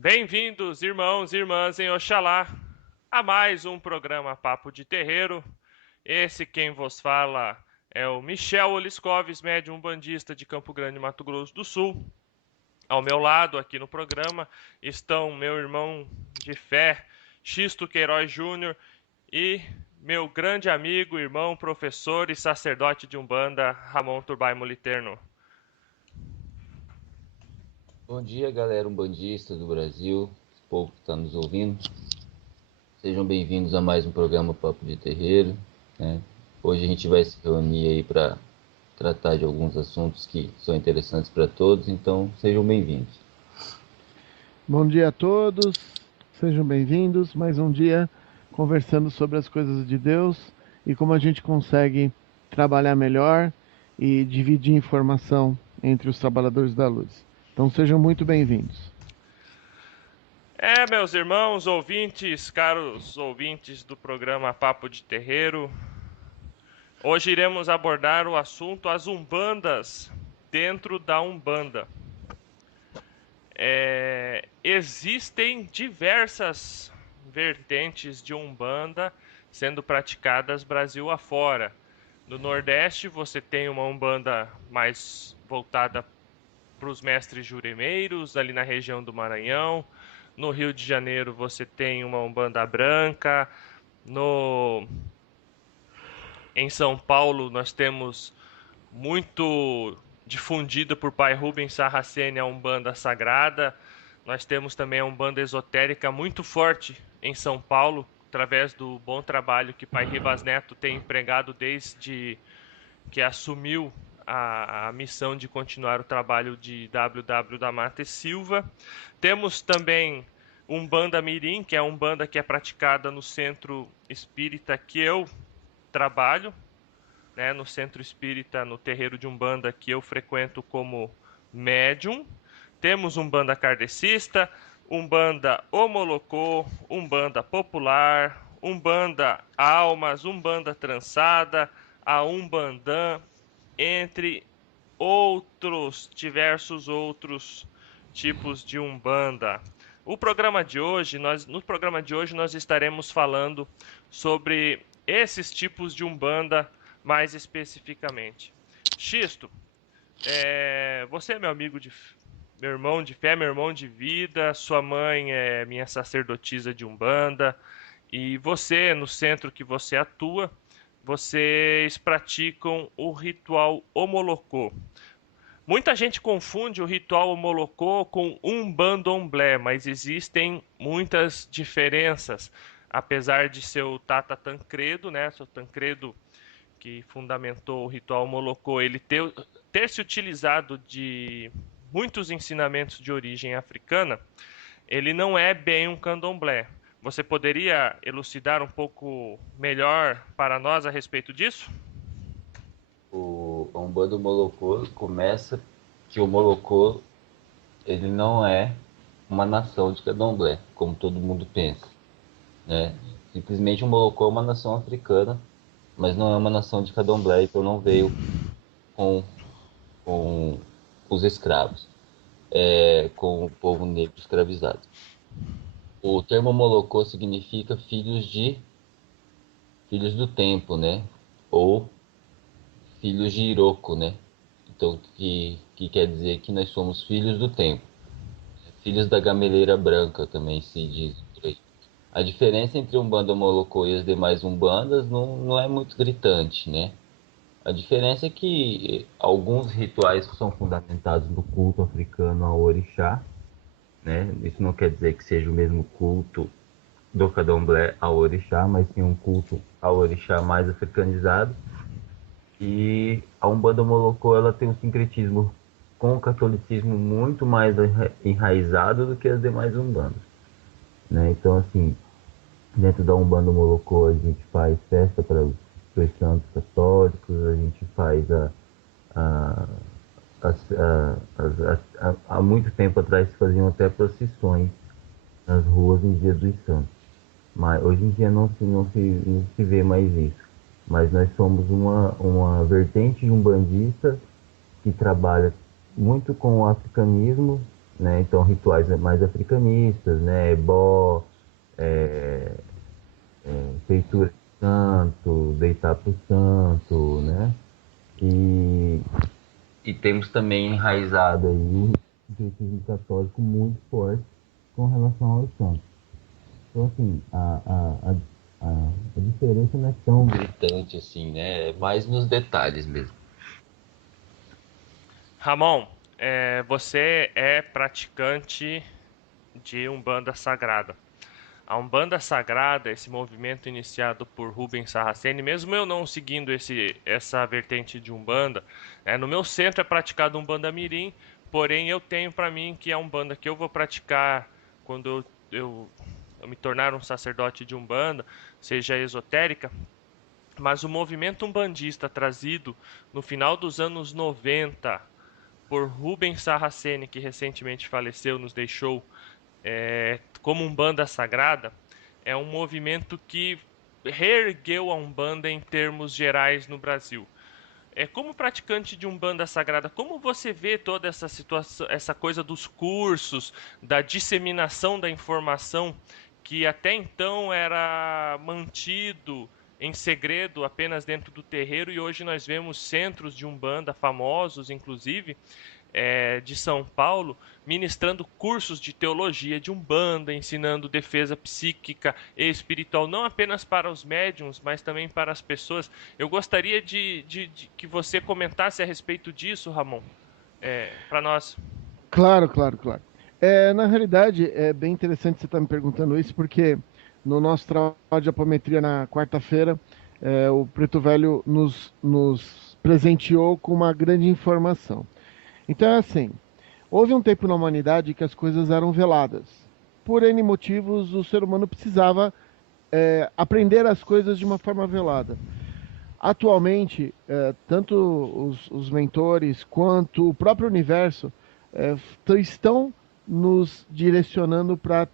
Bem-vindos, irmãos e irmãs em Oxalá, a mais um programa Papo de Terreiro. Esse quem vos fala é o Michel Oliscoves, médium bandista de Campo Grande, Mato Grosso do Sul. Ao meu lado, aqui no programa, estão meu irmão de fé, Xisto Queiroz Júnior, e meu grande amigo, irmão, professor e sacerdote de Umbanda, Ramon Turbai Moliterno. Bom dia, galera umbandista do Brasil, esse povo que está nos ouvindo. Sejam bem-vindos a mais um programa Papo de Terreiro, né? Hoje a gente vai se reunir aí para tratar de alguns assuntos que são interessantes para todos, então sejam bem-vindos. Bom dia a todos, sejam bem-vindos. Mais um dia conversando sobre as coisas de Deus e como a gente consegue trabalhar melhor e dividir informação entre os trabalhadores da luz. Então sejam muito bem-vindos. Meus irmãos, ouvintes, caros ouvintes do programa Papo de Terreiro, hoje iremos abordar o assunto as umbandas dentro da Umbanda. Existem diversas vertentes de Umbanda sendo praticadas Brasil afora. No Nordeste você tem uma Umbanda mais voltada para os mestres juremeiros, ali na região do Maranhão. No Rio de Janeiro você tem uma Umbanda branca. Em São Paulo nós temos muito difundida por Pai Rubens Sarraceni a Umbanda Sagrada. Nós temos também a Umbanda Esotérica muito forte em São Paulo, através do bom trabalho que Pai Ribas Neto tem empregado desde que assumiu a missão de continuar o trabalho de W.W. da Mata e Silva. Temos também Umbanda Mirim, que é a Umbanda que é praticada no centro espírita que eu trabalho, né, no centro espírita, no terreiro de Umbanda que eu frequento como médium. Temos Umbanda kardecista, Umbanda Omolocô, Umbanda popular, Umbanda almas, Umbanda trançada, a Umbandã, entre outros, diversos outros tipos de Umbanda. No programa de hoje nós estaremos falando sobre esses tipos de Umbanda mais especificamente. Xisto, você é meu irmão de fé, meu irmão de vida, sua mãe é minha sacerdotisa de Umbanda, e você, no centro que você atua, vocês praticam o ritual Omolocô. Muita gente confunde o ritual Omolocô com Umbandomblé, mas existem muitas diferenças. Apesar de seu Tata Tancredo, né, seu Tancredo que fundamentou o ritual Molocô, ele ter se utilizado de muitos ensinamentos de origem africana, ele não é bem um candomblé. Você poderia elucidar um pouco melhor para nós a respeito disso? A Umbanda Molocô começa que o Molocô ele não é uma nação de candomblé, como todo mundo pensa, né? Simplesmente o Molocô é uma nação africana, mas não é uma nação de candomblé, então não veio com, com os escravos, com o povo negro escravizado. O termo Molocô significa filhos do tempo, né? Ou filhos de Iroko, né? Então, que quer dizer que nós somos filhos do tempo. Filhos da gameleira branca também se diz por aí. A diferença entre Umbanda Molocô e as demais Umbandas não é muito gritante, né? A diferença é que alguns rituais são fundamentados no culto africano ao orixá, né? Isso não quer dizer que seja o mesmo culto do candomblé ao orixá, mas sim um culto ao orixá mais africanizado. E a Umbanda Molocô ela tem um sincretismo com o catolicismo muito mais enraizado do que as demais Umbandas, né? Então, assim, dentro da Umbanda Molocô a gente faz festa para os santos católicos, a gente faz a, há muito tempo atrás se faziam até procissões nas ruas em Dia dos Santos. Mas hoje em dia não se vê mais isso. Mas nós somos uma vertente de umbandista que trabalha muito com o africanismo né? Então rituais mais africanistas, né? Ebó, é, feitura de santo, deitar para o santo, né? E, e temos também enraizado aí o espiritismo católico muito forte com relação aos santos. Então, assim, a diferença não é tão gritante assim, né? É mais nos detalhes mesmo. Ramon, você é praticante de Umbanda Sagrada. A Umbanda Sagrada, esse movimento iniciado por Rubens Saraceni, mesmo eu não seguindo essa vertente de Umbanda, no meu centro é praticado Umbanda Mirim, porém eu tenho para mim que a Umbanda que eu vou praticar quando eu me tornar um sacerdote de Umbanda, seja esotérica, mas o movimento umbandista trazido no final dos anos 90 por Rubens Saraceni, que recentemente faleceu, nos deixou como Umbanda Sagrada, é um movimento que reergueu a Umbanda em termos gerais no Brasil. Como praticante de Umbanda Sagrada, como você vê toda essa situação, essa coisa dos cursos, da disseminação da informação que até então era mantido em segredo apenas dentro do terreiro e hoje nós vemos centros de Umbanda famosos, inclusive, de São Paulo, ministrando cursos de teologia de Umbanda, ensinando defesa psíquica e espiritual, não apenas para os médiums, mas também para as pessoas. Eu gostaria de que você comentasse a respeito disso, Ramon, para nós. Claro, claro, claro. Na realidade, é bem interessante você estar me perguntando isso, porque no nosso trabalho de apometria na quarta-feira, o Preto Velho nos presenteou com uma grande informação. Então é assim, houve um tempo na humanidade que as coisas eram veladas. Por N motivos, o ser humano precisava aprender as coisas de uma forma velada. Atualmente, tanto os mentores quanto o próprio universo estão nos direcionando para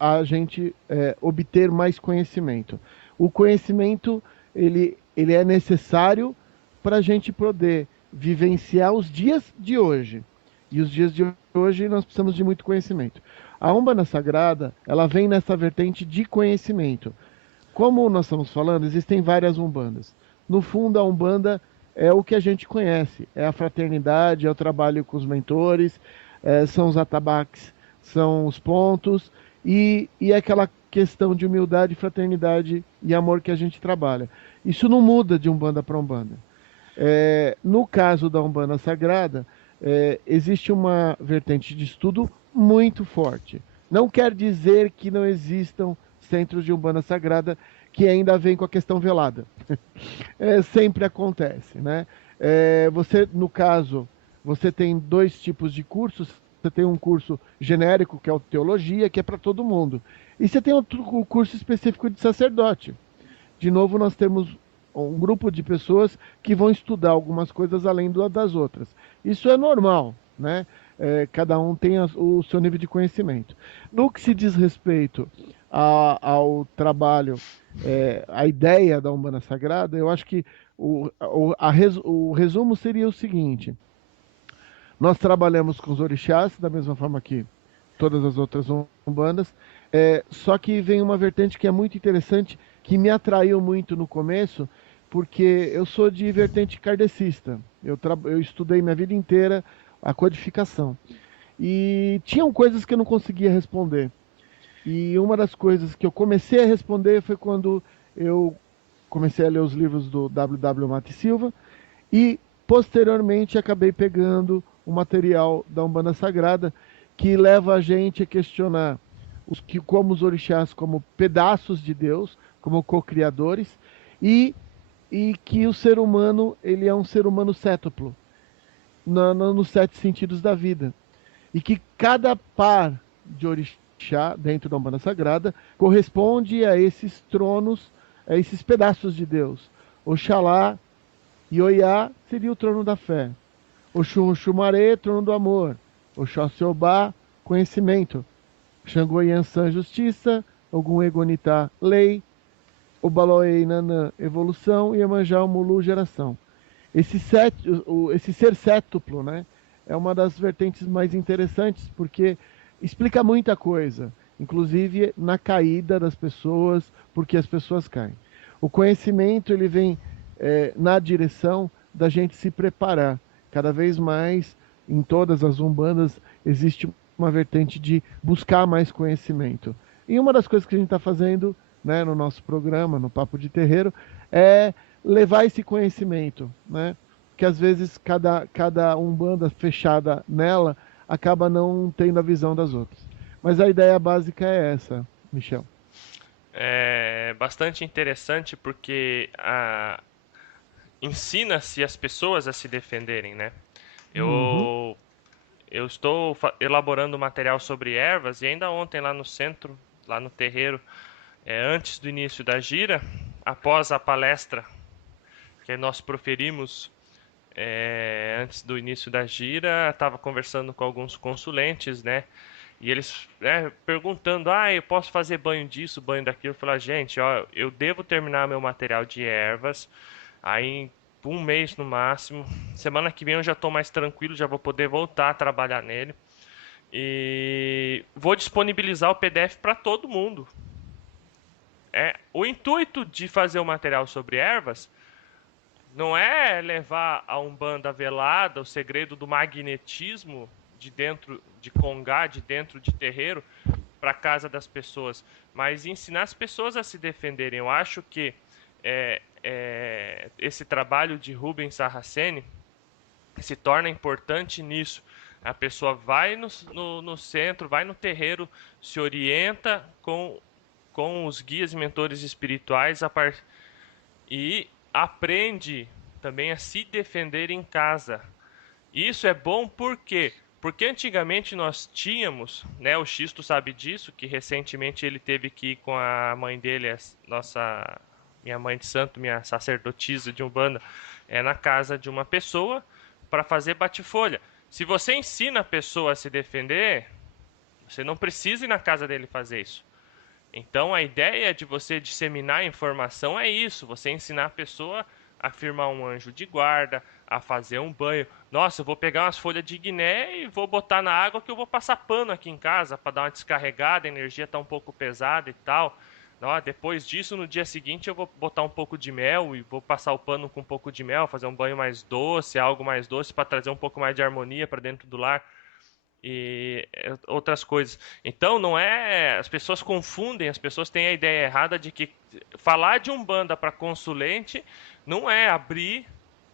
a gente obter mais conhecimento. O conhecimento ele é necessário para a gente poder vivenciar os dias de hoje. E os dias de hoje nós precisamos de muito conhecimento. A Umbanda Sagrada, ela vem nessa vertente de conhecimento. Como nós estamos falando, existem várias umbandas. No fundo, a umbanda é o que a gente conhece, é a fraternidade, é o trabalho com os mentores, são os atabaques, são os pontos e aquela questão de humildade, fraternidade e amor que a gente trabalha. Isso não muda de umbanda para umbanda. No caso da Umbanda Sagrada, existe uma vertente de estudo muito forte. Não quer dizer que não existam centros de Umbanda Sagrada que ainda vêm com a questão velada. Sempre acontece, né? Você, no caso, você tem dois tipos de cursos. Você tem um curso genérico, que é o Teologia, que é para todo mundo. E você tem outro curso específico de sacerdote. De novo, nós temos um grupo de pessoas que vão estudar algumas coisas além das outras. Isso é normal, né? Cada um tem o seu nível de conhecimento. No que se diz respeito ao trabalho, a ideia da Umbanda Sagrada, eu acho que o resumo seria o seguinte: nós trabalhamos com os orixás, da mesma forma que todas as outras umbandas, só que vem uma vertente que é muito interessante, que me atraiu muito no começo, porque eu sou de vertente kardecista. Eu estudei minha vida inteira a codificação. E tinham coisas que eu não conseguia responder. E uma das coisas que eu comecei a responder foi quando eu comecei a ler os livros do W. Mate Silva e, posteriormente, acabei pegando o material da Umbanda Sagrada, que leva a gente a questionar como os orixás como pedaços de Deus, como co-criadores, e que o ser humano ele é um ser humano cétuplo, nos sete sentidos da vida. E que cada par de orixá dentro da Umbanda Sagrada corresponde a esses tronos, a esses pedaços de Deus. Oxalá e Oiá seria o trono da fé. Oxum Xumaré, trono do amor. Oxósseobá, conhecimento. Xangô Yansan, justiça. Ogum Egonitá, lei. Obaloe Nanã, evolução. E Iemanjá Mulu, geração. Esse ser cétuplo, né? é uma das vertentes mais interessantes, porque explica muita coisa, inclusive na caída das pessoas, porque as pessoas caem. O conhecimento ele vem na direção da gente se preparar. Cada vez mais, em todas as umbandas, existe uma vertente de buscar mais conhecimento. E uma das coisas que a gente está fazendo, né, no nosso programa, no Papo de Terreiro, é levar esse conhecimento, né? Que às vezes cada umbanda fechada nela acaba não tendo a visão das outras. Mas a ideia básica é essa, Michel. É bastante interessante porque ensina-se as pessoas a se defenderem, né? Uhum. Eu estou elaborando material sobre ervas e ainda ontem lá no centro, lá no terreiro, antes do início da gira, após a palestra que nós proferimos antes do início da gira, estava conversando com alguns consulentes, né? E eles perguntando, eu posso fazer banho disso, banho daquilo? Eu falei, gente, ó, eu devo terminar meu material de ervas, aí em um mês no máximo. Semana que vem eu já estou mais tranquilo, já vou poder voltar a trabalhar nele. E vou disponibilizar o PDF para todo mundo. O intuito de fazer o material sobre ervas não é levar a Umbanda velada, o segredo do magnetismo de dentro de Congá, de dentro de terreiro, para casa das pessoas, mas ensinar as pessoas a se defenderem. Eu acho que esse trabalho de Rubens Saraceni se torna importante nisso. A pessoa vai no centro, vai no terreiro, se orienta com os guias e mentores espirituais e aprende também a se defender em casa. Isso é bom por quê? Porque antigamente nós tínhamos, né, o Xisto sabe disso, que recentemente ele teve que ir com a mãe dele, minha mãe de santo, minha sacerdotisa de Umbanda, na casa de uma pessoa para fazer bate-folha. Se você ensina a pessoa a se defender, você não precisa ir na casa dele fazer isso. Então a ideia de você disseminar a informação é isso, você ensinar a pessoa a firmar um anjo de guarda, a fazer um banho. Nossa, eu vou pegar umas folhas de guiné e vou botar na água que eu vou passar pano aqui em casa para dar uma descarregada, a energia está um pouco pesada e tal. Depois disso, no dia seguinte, eu vou botar um pouco de mel e vou passar o pano com um pouco de mel, fazer um banho mais doce, algo mais doce para trazer um pouco mais de harmonia para dentro do lar e outras coisas. Então, não é. As pessoas confundem, as pessoas têm a ideia errada de que falar de Umbanda para consulente não é abrir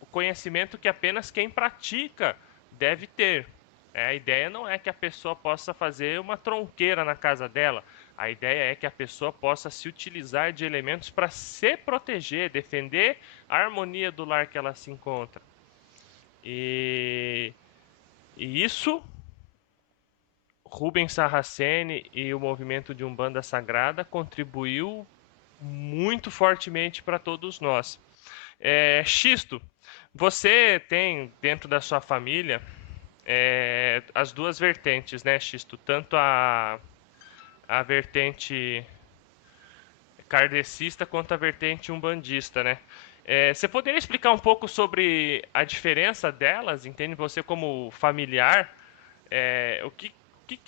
o conhecimento que apenas quem pratica deve ter. A ideia não é que a pessoa possa fazer uma tronqueira na casa dela. A ideia é que a pessoa possa se utilizar de elementos para se proteger, defender a harmonia do lar que ela se encontra. E isso Rubens Saraceni e o movimento de Umbanda Sagrada contribuiu muito fortemente para todos nós. Xisto, você tem dentro da sua família as duas vertentes, né, Xisto? Tanto a vertente kardecista quanto a vertente umbandista, né? Você poderia explicar um pouco sobre a diferença delas? Entende você como familiar? O que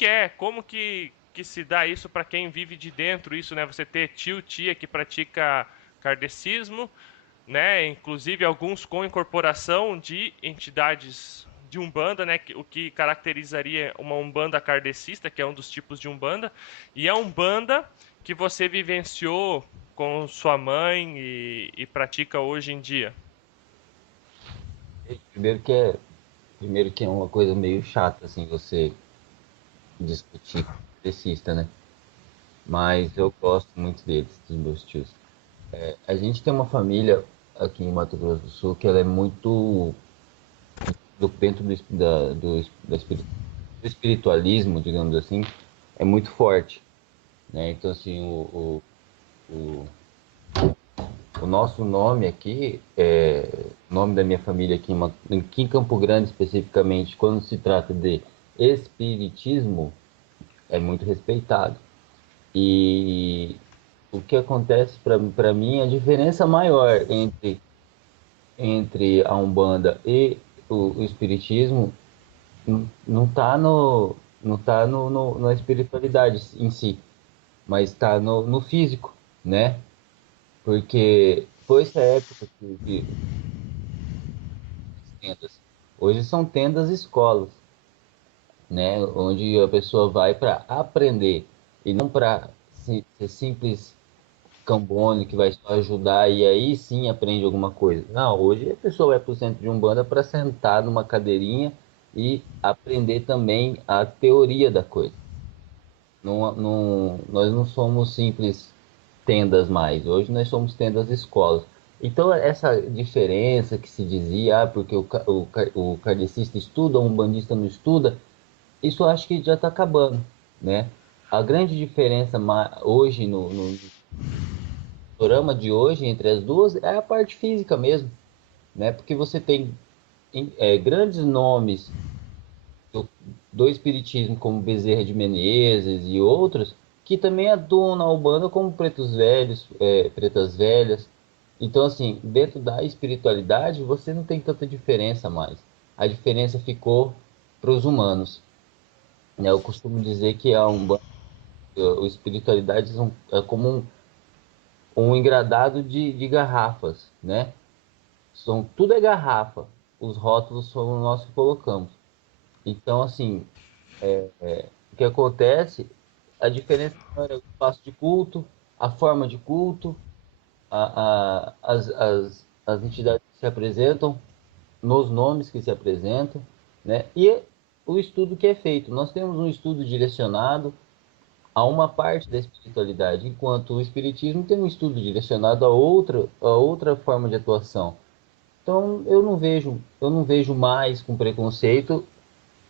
é? Como que se dá isso para quem vive de dentro? Isso, né? Você ter tio, tia que pratica kardecismo, né? Inclusive alguns com incorporação de entidades de Umbanda, né? O que caracterizaria uma Umbanda kardecista, que é um dos tipos de Umbanda, e a Umbanda que você vivenciou com sua mãe e pratica hoje em dia. Primeiro que é uma coisa meio chata, assim, você discutir com kardecista, né? Mas eu gosto muito deles, dos meus tios. A gente tem uma família aqui em Mato Grosso do Sul que ela é muito dentro do espiritualismo, digamos assim, é muito forte, né? Então, assim, o, o nosso nome aqui, o nome da minha família aqui em Campo Grande especificamente, quando se trata de espiritismo, é muito respeitado. E o que acontece para mim, a diferença maior entre a Umbanda e o Espiritismo não tá no, não tá na espiritualidade em si, mas tá no físico, né? Porque foi essa época que tendas. Hoje são tendas escolas, né? Onde a pessoa vai para aprender e não para ser simples cambone que vai só ajudar e aí sim aprende alguma coisa. Não, hoje a pessoa vai para o centro de Umbanda para sentar numa cadeirinha e aprender também a teoria da coisa. Nós não somos simples tendas mais. Hoje nós somos tendas escolas. Então, essa diferença que se dizia, porque o kardecista estuda, o umbandista não estuda, isso eu acho que já está acabando, né? A grande diferença hoje, no panorama de hoje, entre as duas, é a parte física mesmo, né? Porque você tem grandes nomes do, do espiritismo, como Bezerra de Menezes e outros, que também atuam na Umbanda como pretos velhos, pretas velhas. Então, assim, dentro da espiritualidade, você não tem tanta diferença mais. A diferença ficou para os humanos, né? Eu costumo dizer que a Umbanda, a espiritualidade é como um engradado de garrafas, né? Tudo é garrafa. Os rótulos somos nós que colocamos. Então, assim, o que acontece, a diferença é o espaço de culto, a forma de culto, as entidades que se apresentam, nos nomes que se apresentam, né? E o estudo que é feito. Nós temos um estudo direcionado a uma parte da espiritualidade, enquanto o espiritismo tem um estudo direcionado a outra forma de atuação. Então, eu não vejo mais com preconceito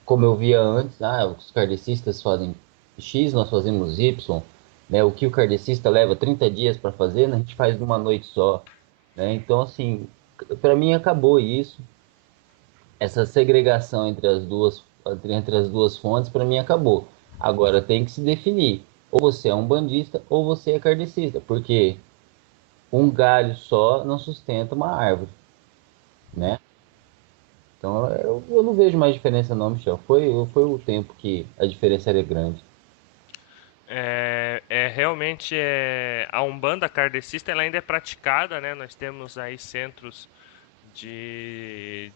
como eu via antes, os kardecistas fazem X, nós fazemos Y, né? O que o kardecista leva 30 dias para fazer, né, a gente faz numa noite só, né? Então, assim, para mim acabou isso. Essa segregação entre as duas fontes, para mim acabou. Agora tem que se definir. Ou você é um bandista ou você é kardecista, porque um galho só não sustenta uma árvore, né? Então eu não vejo mais diferença não, Michel. Foi o tempo que a diferença era grande. Realmente a Umbanda kardecista ela ainda é praticada, né? Nós temos aí centros de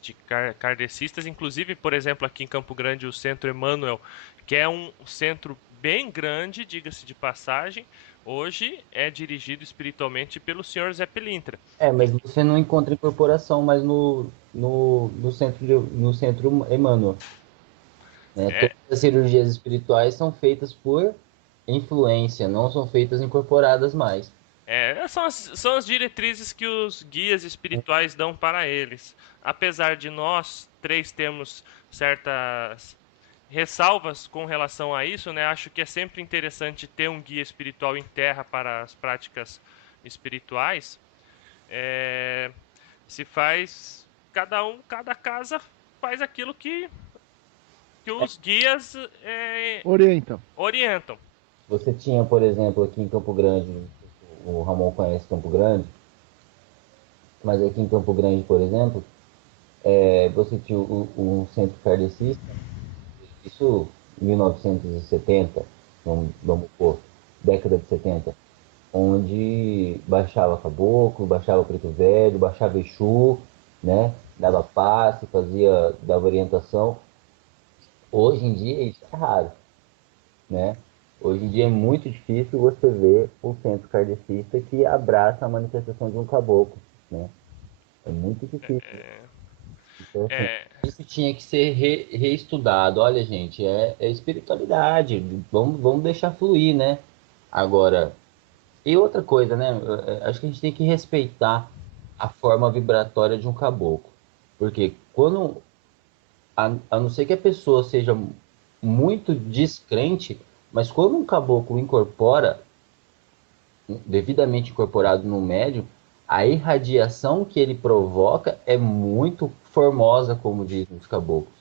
kardecistas, inclusive, por exemplo, aqui em Campo Grande, o Centro Emmanuel, que é um centro bem grande, diga-se de passagem, hoje é dirigido espiritualmente pelo senhor Zé Pilintra. Mas você não encontra incorporação mais no centro Emmanuel, né? Todas as cirurgias espirituais são feitas por influência, não são feitas incorporadas mais. São as diretrizes que os guias espirituais dão para eles. Apesar de nós três termos certas ressalvas com relação a isso, né? Acho que é sempre interessante ter um guia espiritual em terra para as práticas espirituais. É, Se faz cada casa faz aquilo que os guias Orientam. orientam. Você tinha, por exemplo, aqui em Campo Grande, o Ramon conhece Campo Grande, mas aqui em Campo Grande, por exemplo, você tinha um centro kardecista, isso em 1970, vamos pôr, década de 70, onde baixava caboclo, baixava preto velho, baixava Exu, né? Dava passe, dava orientação. Hoje em dia isso é raro, né? Hoje em dia é muito difícil você ver um centro kardecista que abraça a manifestação de um caboclo, né? É muito difícil. Então, assim, É, isso tinha que ser reestudado. Olha, gente, é espiritualidade. Vamos deixar fluir, né? Agora, e outra coisa, né? Acho que a gente tem que respeitar a forma vibratória de um caboclo. Porque a não ser que a pessoa seja muito descrente, mas quando um caboclo incorpora, devidamente incorporado no médium, a irradiação que ele provoca é muito formosa, como dizem os caboclos,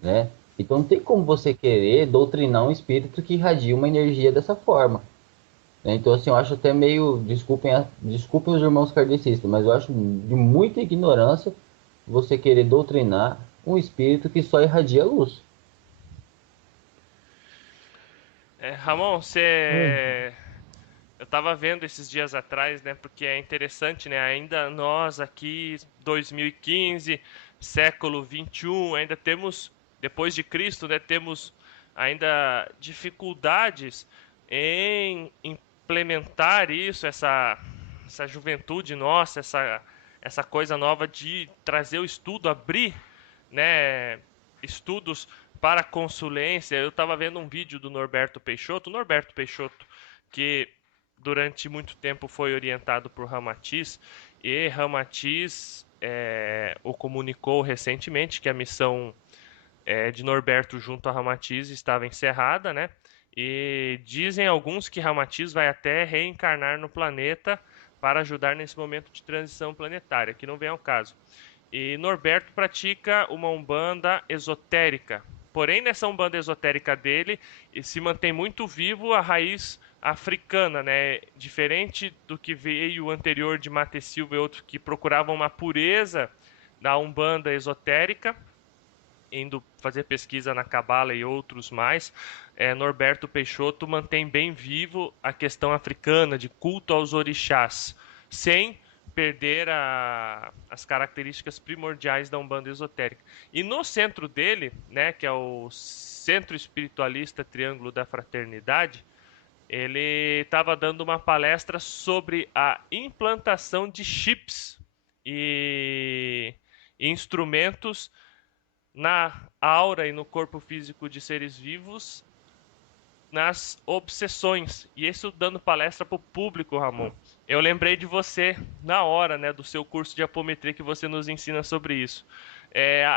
né? Então não tem como você querer doutrinar um espírito que irradia uma energia dessa forma, né? Então, assim, eu acho até meio, desculpem os irmãos kardecistas, mas eu acho de muita ignorância você querer doutrinar um espírito que só irradia luz. Ramon, Oi. eu tava vendo esses dias atrás, né? Porque é interessante, né? Ainda nós aqui, 2015, século 21, ainda temos, depois de Cristo, né? Temos ainda dificuldades em implementar isso, essa juventude nossa, essa coisa nova de trazer o estudo, abrir, né? Estudos para consulência. Eu estava vendo um vídeo do Norberto Peixoto, que durante muito tempo foi orientado por Ramatiz, e Ramatiz o comunicou recentemente que a missão de Norberto junto a Ramatiz estava encerrada, né? E dizem alguns que Ramatiz vai até reencarnar no planeta para ajudar nesse momento de transição planetária, que não vem ao caso. E Norberto pratica uma umbanda esotérica. Porém, nessa umbanda esotérica dele, se mantém muito vivo a raiz africana, né? Diferente do que veio o anterior de Mate Silva e outros que procuravam uma pureza da umbanda esotérica, indo fazer pesquisa na Cabala e outros mais, Norberto Peixoto mantém bem vivo a questão africana de culto aos orixás, sem perder as características primordiais da Umbanda esotérica. E no centro dele, né, que é o Centro Espiritualista Triângulo da Fraternidade, ele estava dando uma palestra sobre a implantação de chips e instrumentos na aura e no corpo físico de seres vivos nas obsessões. E isso dando palestra para o público, Ramon. Eu lembrei de você na hora, né, do seu curso de apometria que você nos ensina sobre isso.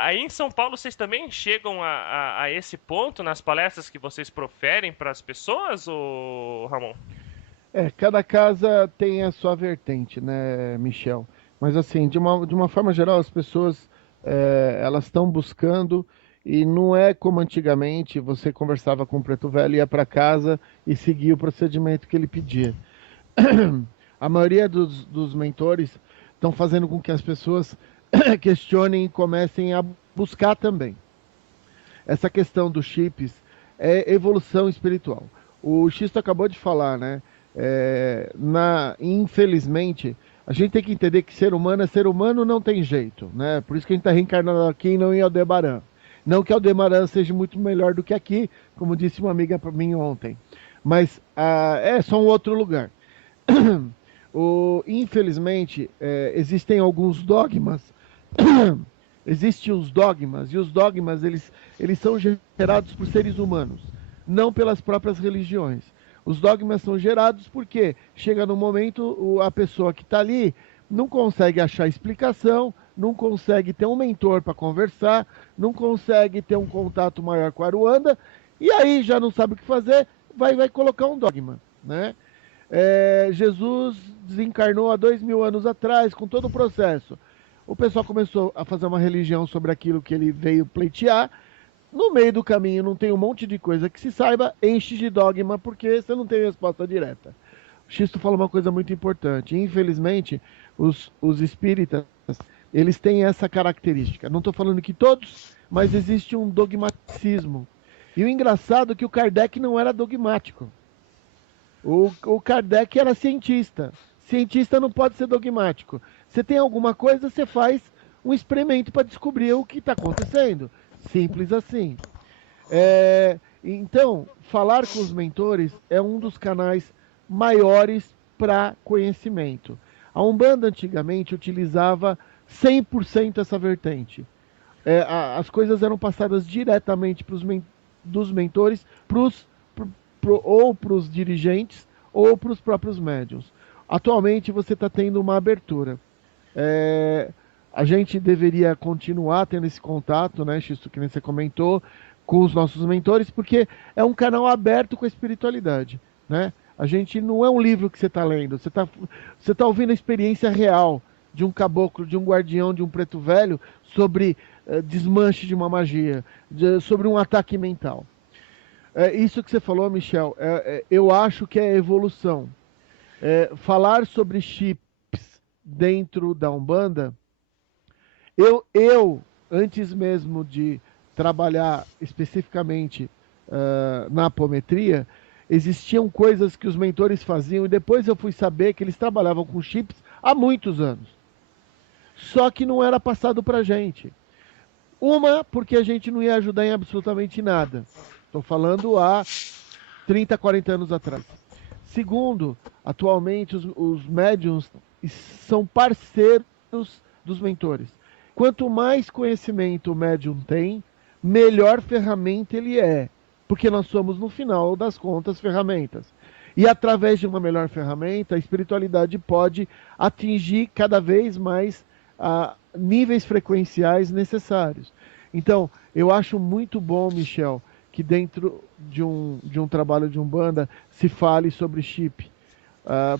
Aí em São Paulo vocês também chegam a esse ponto nas palestras que vocês proferem para as pessoas, ou Ramon? Cada casa tem a sua vertente, né, Michel? Mas assim, de uma forma geral, as pessoas elas estão buscando e não é como antigamente você conversava com o preto velho, ia para casa e seguia o procedimento que ele pedia. A maioria dos mentores estão fazendo com que as pessoas questionem e comecem a buscar também. Essa questão dos chips é evolução espiritual. O Xisto acabou de falar, né? Infelizmente, a gente tem que entender que ser humano é ser humano, não tem jeito, né? Por isso que a gente está reencarnando aqui e não em Aldebaran. Não que Aldebaran seja muito melhor do que aqui, como disse uma amiga para mim ontem, mas é só um outro lugar. Infelizmente, existem alguns dogmas. Existem os dogmas, e os dogmas eles são gerados por seres humanos, não pelas próprias religiões. Os dogmas são gerados porque chega no momento a pessoa que está ali não consegue achar explicação, não consegue ter um mentor para conversar, não consegue ter um contato maior com a Aruanda, e aí já não sabe o que fazer, vai colocar um dogma, né? Jesus desencarnou há 2000 anos atrás, com todo o processo. O pessoal começou a fazer uma religião sobre aquilo que ele veio pleitear. No meio do caminho não tem um monte de coisa que se saiba, enche de dogma porque você não tem resposta direta. O Xisto fala uma coisa muito importante. Infelizmente, os espíritas, eles têm essa característica. Não estou falando que todos, mas existe um dogmatismo. E o engraçado é que o Kardec não era dogmático. O Kardec era cientista. Cientista não pode ser dogmático. Você tem alguma coisa, você faz um experimento para descobrir o que está acontecendo. Simples assim. Então, falar com os mentores é um dos canais maiores para conhecimento. A Umbanda antigamente utilizava 100% essa vertente. As coisas eram passadas diretamente dos mentores ou para os dirigentes ou para os próprios médiuns. Atualmente você está tendo uma abertura. A gente deveria continuar tendo esse contato, né, Xisto, que nem você comentou, com os nossos mentores, porque é um canal aberto com a espiritualidade, né? A gente não é um livro que você está lendo, você tá ouvindo a experiência real de um caboclo, de um guardião, de um preto velho, sobre desmanche de uma magia, sobre um ataque mental. Isso que você falou, Michel, eu acho que é evolução. Falar sobre chips dentro da Umbanda, eu antes mesmo de trabalhar especificamente na apometria, existiam coisas que os mentores faziam e depois eu fui saber que eles trabalhavam com chips há muitos anos. Só que não era passado para gente. Uma, porque a gente não ia ajudar em absolutamente nada. Estou falando há 30, 40 anos atrás. Segundo, atualmente os médiums são parceiros dos mentores. Quanto mais conhecimento o médium tem, melhor ferramenta ele é. Porque nós somos, no final das contas, ferramentas. E através de uma melhor ferramenta, a espiritualidade pode atingir cada vez mais níveis frequenciais necessários. Então, eu acho muito bom, Michel, que dentro de um trabalho de Umbanda se fale sobre chip,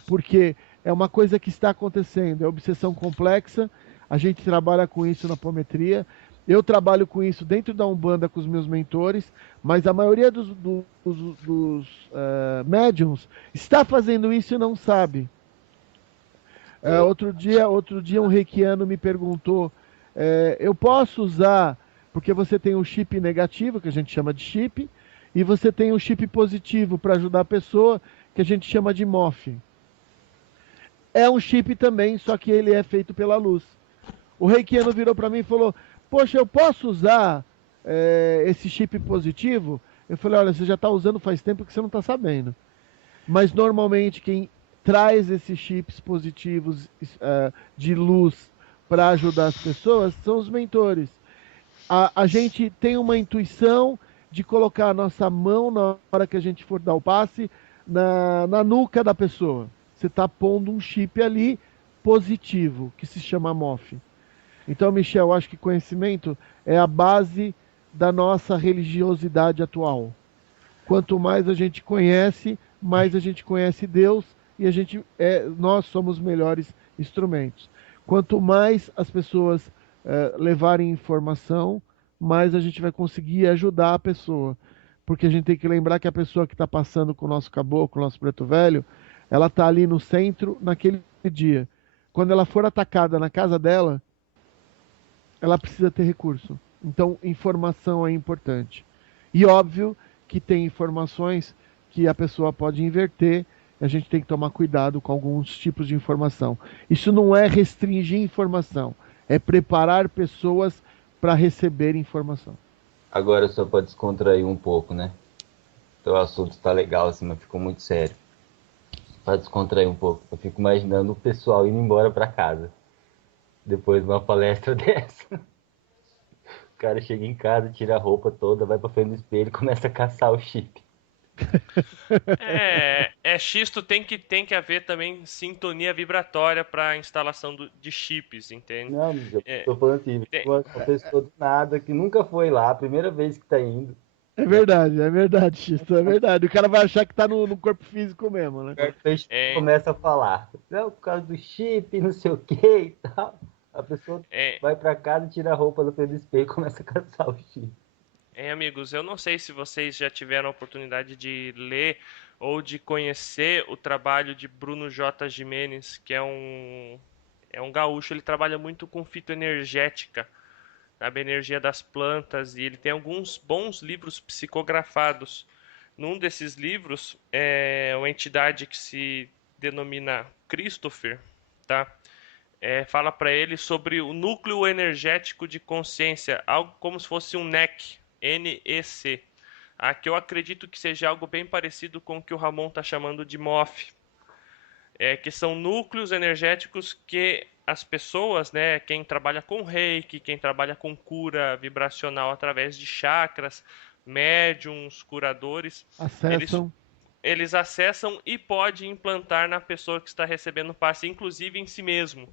porque é uma coisa que está acontecendo, é obsessão complexa, a gente trabalha com isso na apometria, eu trabalho com isso dentro da Umbanda com os meus mentores, mas a maioria dos médiums está fazendo isso e não sabe. Outro dia um reikiano me perguntou, eu posso usar, porque você tem o chip negativo, que a gente chama de chip, e você tem o chip positivo para ajudar a pessoa, que a gente chama de MOF. É um chip também, só que ele é feito pela luz. O reikiano virou para mim e falou, poxa, eu posso usar esse chip positivo? Eu falei, olha, você já está usando faz tempo que você não está sabendo. Mas normalmente quem traz esses chips positivos de luz para ajudar as pessoas são os mentores. A gente tem uma intuição de colocar a nossa mão na hora que a gente for dar o passe na nuca da pessoa. Você está pondo um chip ali positivo, que se chama MOF. Então, Michel, eu acho que conhecimento é a base da nossa religiosidade atual. Quanto mais a gente conhece, mais a gente conhece Deus e nós somos melhores instrumentos. Quanto mais as pessoas levarem informação, mais a gente vai conseguir ajudar a pessoa. Porque a gente tem que lembrar que a pessoa que está passando com o nosso caboclo, o nosso preto velho, ela está ali no centro naquele dia. Quando ela for atacada na casa dela, ela precisa ter recurso. Então, informação é importante. E óbvio que tem informações que a pessoa pode inverter, e a gente tem que tomar cuidado com alguns tipos de informação. Isso não é restringir informação, é preparar pessoas para receber informação. Agora só para descontrair um pouco, né? Então o assunto está legal, assim, mas ficou muito sério. Para descontrair um pouco, eu fico imaginando o pessoal indo embora para casa depois de uma palestra dessa. O cara chega em casa, tira a roupa toda, vai para frente do espelho e começa a caçar o chip. Xisto tem que haver também sintonia vibratória para instalação de chips, entende? Não, amiga, tô falando assim, uma pessoa do nada que nunca foi lá, a primeira vez que tá indo. É verdade, Xisto, é verdade. O cara vai achar que tá no corpo físico mesmo, né? Começa a falar, não, por causa do chip, não sei o que e tal. A pessoa vai pra casa, tira a roupa do pé do espelho e começa a caçar o chip. Amigos, eu não sei se vocês já tiveram a oportunidade de ler ou de conhecer o trabalho de Bruno J. Gimenez, que é um gaúcho. Ele trabalha muito com fitoenergética, sabe, a energia das plantas, e ele tem alguns bons livros psicografados. Num desses livros, uma entidade que se denomina Christopher, tá? Fala para ele sobre o núcleo energético de consciência, algo como se fosse um NEC, NEC. Que eu acredito que seja algo bem parecido com o que o Ramon está chamando de MOF, que são núcleos energéticos que as pessoas, né, quem trabalha com reiki, quem trabalha com cura vibracional através de chakras, médiums, curadores, eles acessam e pode implantar na pessoa que está recebendo o passe, inclusive em si mesmo,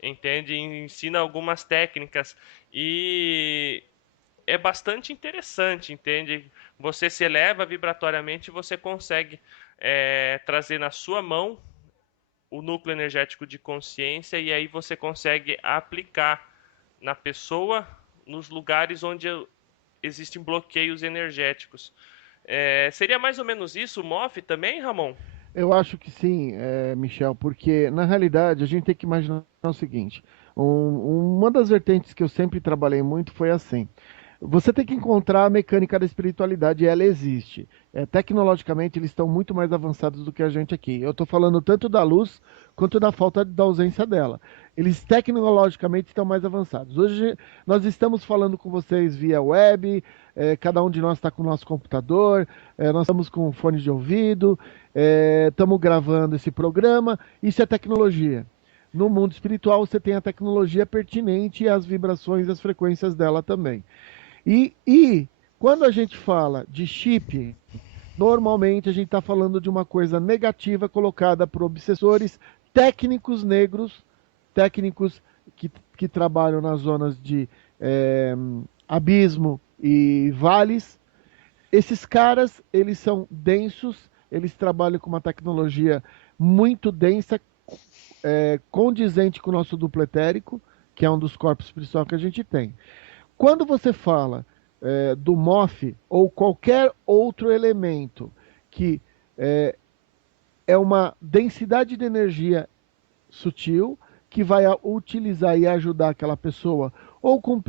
entende? Ensina algumas técnicas e é bastante interessante, entende? Você se eleva vibratoriamente e você consegue trazer na sua mão o núcleo energético de consciência e aí você consegue aplicar na pessoa nos lugares onde existem bloqueios energéticos. Seria mais ou menos isso o MOF também, Ramon? Eu acho que sim, Michel, porque na realidade a gente tem que imaginar o seguinte: Uma das vertentes que eu sempre trabalhei muito foi assim. Você tem que encontrar a mecânica da espiritualidade e ela existe. Tecnologicamente, eles estão muito mais avançados do que a gente aqui. Eu estou falando tanto da luz quanto da ausência dela. Eles tecnologicamente estão mais avançados. Hoje nós estamos falando com vocês via web, cada um de nós está com o nosso computador, nós estamos com fone de ouvido, estamos gravando esse programa. Isso é tecnologia. No mundo espiritual, você tem a tecnologia pertinente e as vibrações e as frequências dela também. E quando a gente fala de chip, normalmente a gente está falando de uma coisa negativa colocada por obsessores técnicos negros, técnicos que trabalham nas zonas de abismo e vales. Esses caras, eles são densos, eles trabalham com uma tecnologia muito densa, condizente com o nosso duplo etérico, que é um dos corpos espirituais que a gente tem. Quando você fala do MOF ou qualquer outro elemento que é uma densidade de energia sutil que vai utilizar e ajudar aquela pessoa ou com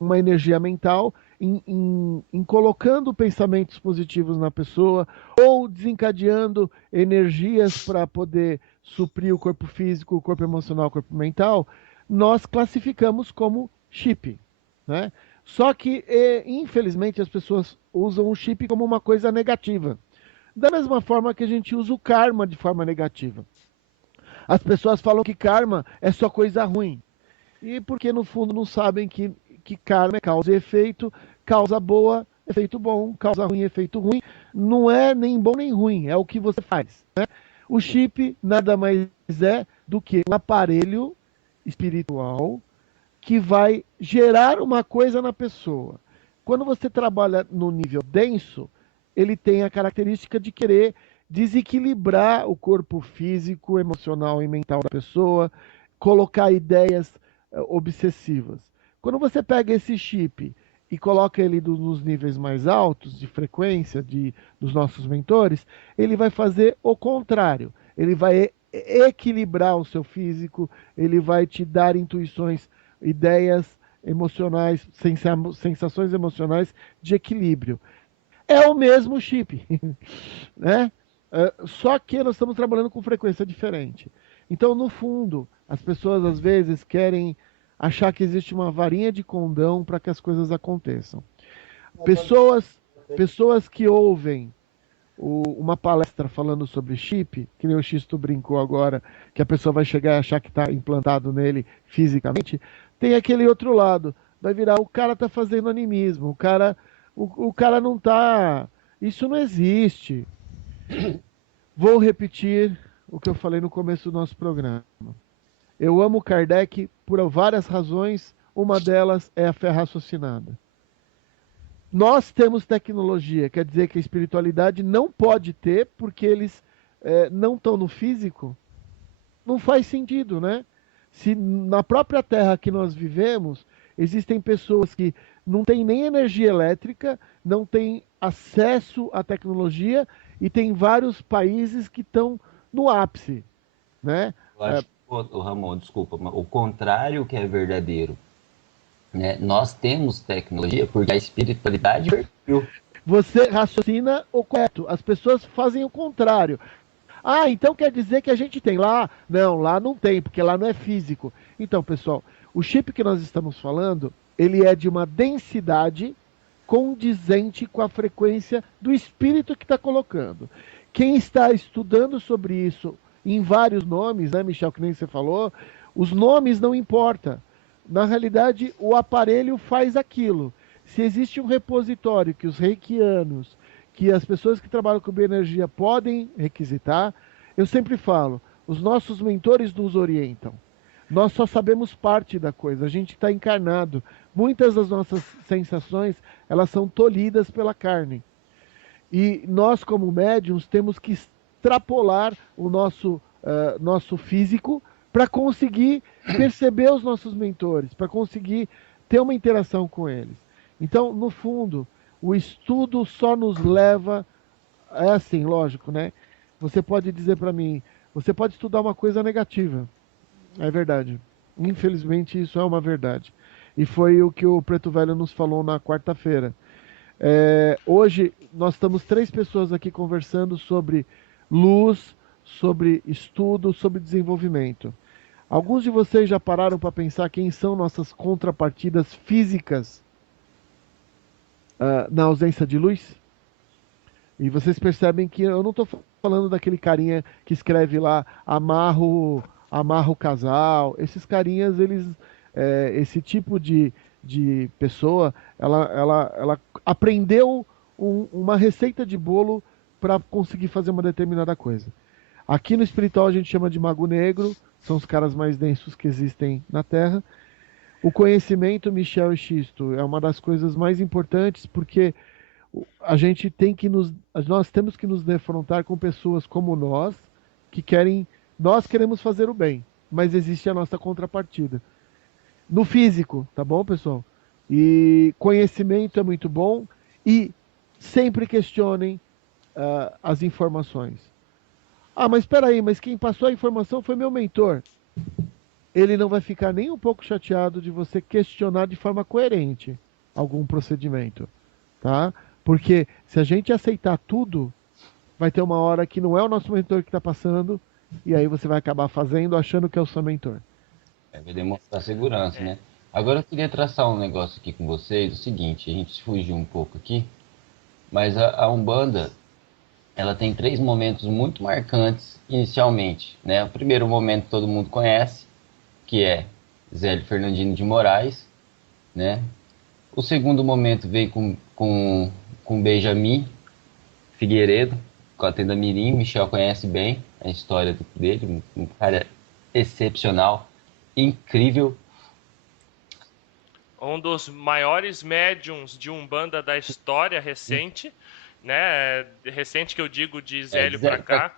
uma energia mental em colocando pensamentos positivos na pessoa ou desencadeando energias para poder suprir o corpo físico, o corpo emocional, o corpo mental, nós classificamos como chip, né? Só que, infelizmente, as pessoas usam o chip como uma coisa negativa. Da mesma forma que a gente usa o karma de forma negativa. As pessoas falam que karma é só coisa ruim. E porque, no fundo, não sabem que karma é causa e efeito, causa boa, efeito bom, causa ruim, efeito ruim. Não é nem bom nem ruim, é o que você faz, né? O chip nada mais é do que um aparelho espiritual que vai gerar uma coisa na pessoa. Quando você trabalha no nível denso, ele tem a característica de querer desequilibrar o corpo físico, emocional e mental da pessoa, colocar ideias obsessivas. Quando você pega esse chip e coloca ele nos níveis mais altos de frequência dos nossos mentores, ele vai fazer o contrário. Ele vai equilibrar o seu físico, ele vai te dar intuições, ideias emocionais, sensações emocionais de equilíbrio. É o mesmo chip, né? Só que nós estamos trabalhando com frequência diferente. Então, no fundo, as pessoas às vezes querem achar que existe uma varinha de condão para que as coisas aconteçam. Pessoas que ouvem uma palestra falando sobre chip, que nem o Xisto brincou agora, que a pessoa vai chegar e achar que está implantado nele fisicamente, tem aquele outro lado. Vai virar, o cara está fazendo animismo, o cara não está... Isso não existe. Vou repetir o que eu falei no começo do nosso programa. Eu amo Kardec por várias razões, uma delas é a fé raciocinada. Nós temos tecnologia, quer dizer que a espiritualidade não pode ter, porque eles não estão no físico. Não faz sentido, né? Se na própria Terra que nós vivemos, existem pessoas que não têm nem energia elétrica, não têm acesso à tecnologia, e tem vários países que estão no ápice, né? Eu acho, Ramon, desculpa, mas o contrário que é verdadeiro, né? Nós temos tecnologia porque a espiritualidade permitiu. Você raciocina o correto, as pessoas fazem o contrário. Ah, então quer dizer que a gente tem lá? Não, lá não tem, porque lá não é físico. Então, pessoal, o chip que nós estamos falando, ele é de uma densidade condizente com a frequência do espírito que está colocando. Quem está estudando sobre isso em vários nomes, né, Michel, que nem você falou, os nomes não importam. Na realidade, o aparelho faz aquilo. Se existe um repositório que os reikianos, que as pessoas que trabalham com bioenergia podem requisitar, eu sempre falo, os nossos mentores nos orientam. Nós só sabemos parte da coisa, a gente está encarnado. Muitas das nossas sensações, elas são tolhidas pela carne. E nós, como médiums, temos que extrapolar o nosso físico para conseguir perceber os nossos mentores, para conseguir ter uma interação com eles. Então, no fundo, o estudo só nos leva... É assim, lógico, né? Você pode dizer para mim, você pode estudar uma coisa negativa. É verdade. Infelizmente, isso é uma verdade. E foi o que o Preto Velho nos falou na quarta-feira. Hoje, nós estamos três pessoas aqui conversando sobre luz, sobre estudo, sobre desenvolvimento. Alguns de vocês já pararam para pensar quem são nossas contrapartidas físicas, na ausência de luz? E vocês percebem que eu não estou falando daquele carinha que escreve lá amarro o casal. Esses carinhas, esse tipo de pessoa, ela aprendeu uma receita de bolo para conseguir fazer uma determinada coisa. Aqui no espiritual a gente chama de mago negro, são os caras mais densos que existem na Terra. O conhecimento, Michel e Xisto, é uma das coisas mais importantes porque a gente tem que nós temos que nos defrontar com pessoas como nós que nós queremos fazer o bem, mas existe a nossa contrapartida. No físico, tá bom, pessoal? E conhecimento é muito bom e sempre questionem as informações. Ah, mas espera aí, mas quem passou a informação foi meu mentor. Ele não vai ficar nem um pouco chateado de você questionar de forma coerente algum procedimento, tá? Porque se a gente aceitar tudo, vai ter uma hora que não é o nosso mentor que está passando, e aí você vai acabar fazendo achando que é o seu mentor. Vai demonstrar segurança, né? Agora eu queria traçar um negócio aqui com vocês, o seguinte, a gente fugiu um pouco aqui, mas a Umbanda, ela tem três momentos muito marcantes inicialmente, né? O primeiro momento todo mundo conhece, que é Zélio Fernandino de Moraes, né? O segundo momento veio com Benjamin Figueiredo, com a Tenda Mirim. Michel conhece bem a história dele, um cara excepcional, incrível. Um dos maiores médiums de Umbanda da história recente, né? Recente que eu digo de Zélio para cá,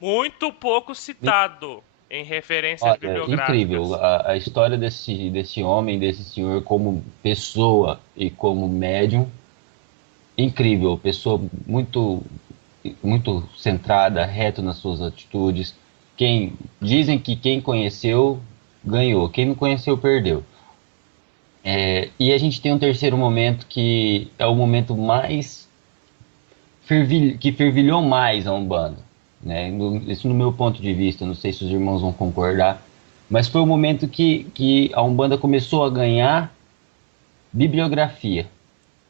muito pouco citado em referências Olha, incrível bibliográficas. a história desse homem, desse senhor como pessoa e como médium, incrível, pessoa muito centrada, reto nas suas atitudes. Dizem que quem conheceu ganhou, quem não conheceu perdeu. E a gente tem um terceiro momento que é o momento mais que fervilhou mais a Umbanda, né? Isso no meu ponto de vista, não sei se os irmãos vão concordar, mas foi o momento que a Umbanda começou a ganhar bibliografia,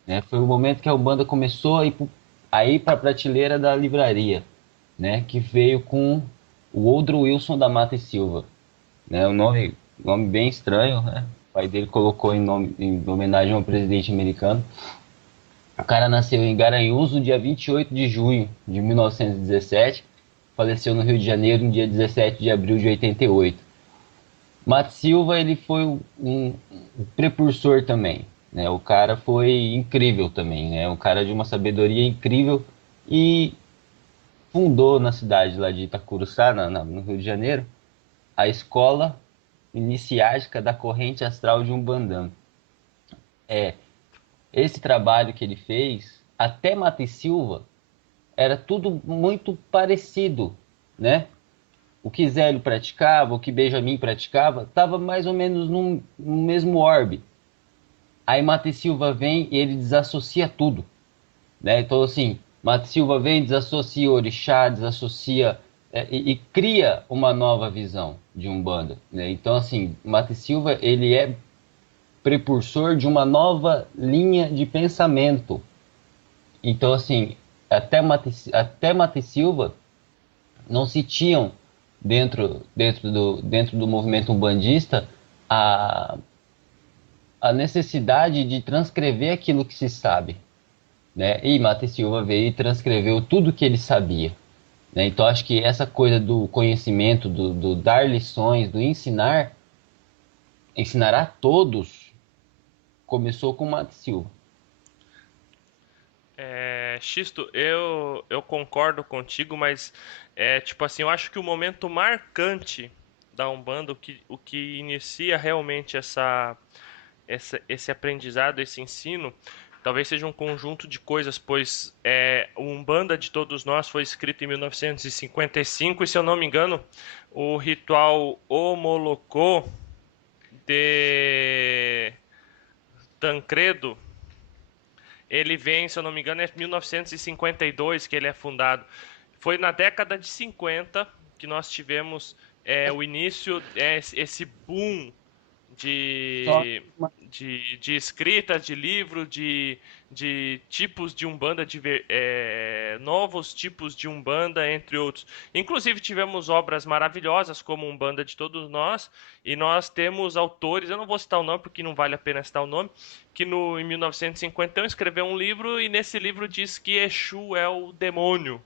né? Foi o momento que a Umbanda começou a ir para a prateleira da livraria, né? Que veio com o Woodrow Wilson da Mata e Silva, né? Nome bem estranho, né? O pai dele colocou em homenagem ao presidente americano. O cara nasceu em Garanhuns no dia 28 de junho de 1917, faleceu no Rio de Janeiro no dia 17 de abril de 88. Mato Silva, ele foi um precursor também, né? O cara foi incrível também, né? Um cara de uma sabedoria incrível e fundou na cidade lá de Itacuruçá, no Rio de Janeiro, a escola iniciática da corrente astral de Umbanda. Esse trabalho que ele fez, até Mata e Silva, era tudo muito parecido, né? O que Zélio praticava, o que Benjamin praticava, estava mais ou menos no mesmo orbe. Aí Mata e Silva vem e ele desassocia tudo, né? Então, assim, Mata e Silva vem, desassocia o orixá, desassocia e cria uma nova visão de Umbanda, né? Então, assim, Mata e Silva, ele é precursor de uma nova linha de pensamento. Então, assim, até Mata e Silva não se tinham dentro do movimento umbandista a, a necessidade de transcrever aquilo que se sabe, né? E Mata e Silva veio e transcreveu tudo que ele sabia, né? Então acho que essa coisa do conhecimento, do dar lições, do ensinar a todos, começou com Mata e Silva. Xisto, eu concordo contigo, mas tipo assim, eu acho que o momento marcante da Umbanda, o que inicia realmente esse aprendizado, esse ensino, talvez seja um conjunto de coisas, pois o Umbanda de Todos Nós foi escrito em 1955 e, se eu não me engano, o ritual Omolocô de Tancredo, ele vem, se eu não me engano, é 1952 que ele é fundado. Foi na década de 50 que nós tivemos o início, esse boom Só de escrita, de livro, de tipos de Umbanda, novos tipos de Umbanda, entre outros. Inclusive tivemos obras maravilhosas como Umbanda de Todos Nós, e nós temos autores, eu não vou citar o nome porque não vale a pena citar o nome, que em 1951 escreveu um livro e nesse livro diz que Exu é o demônio.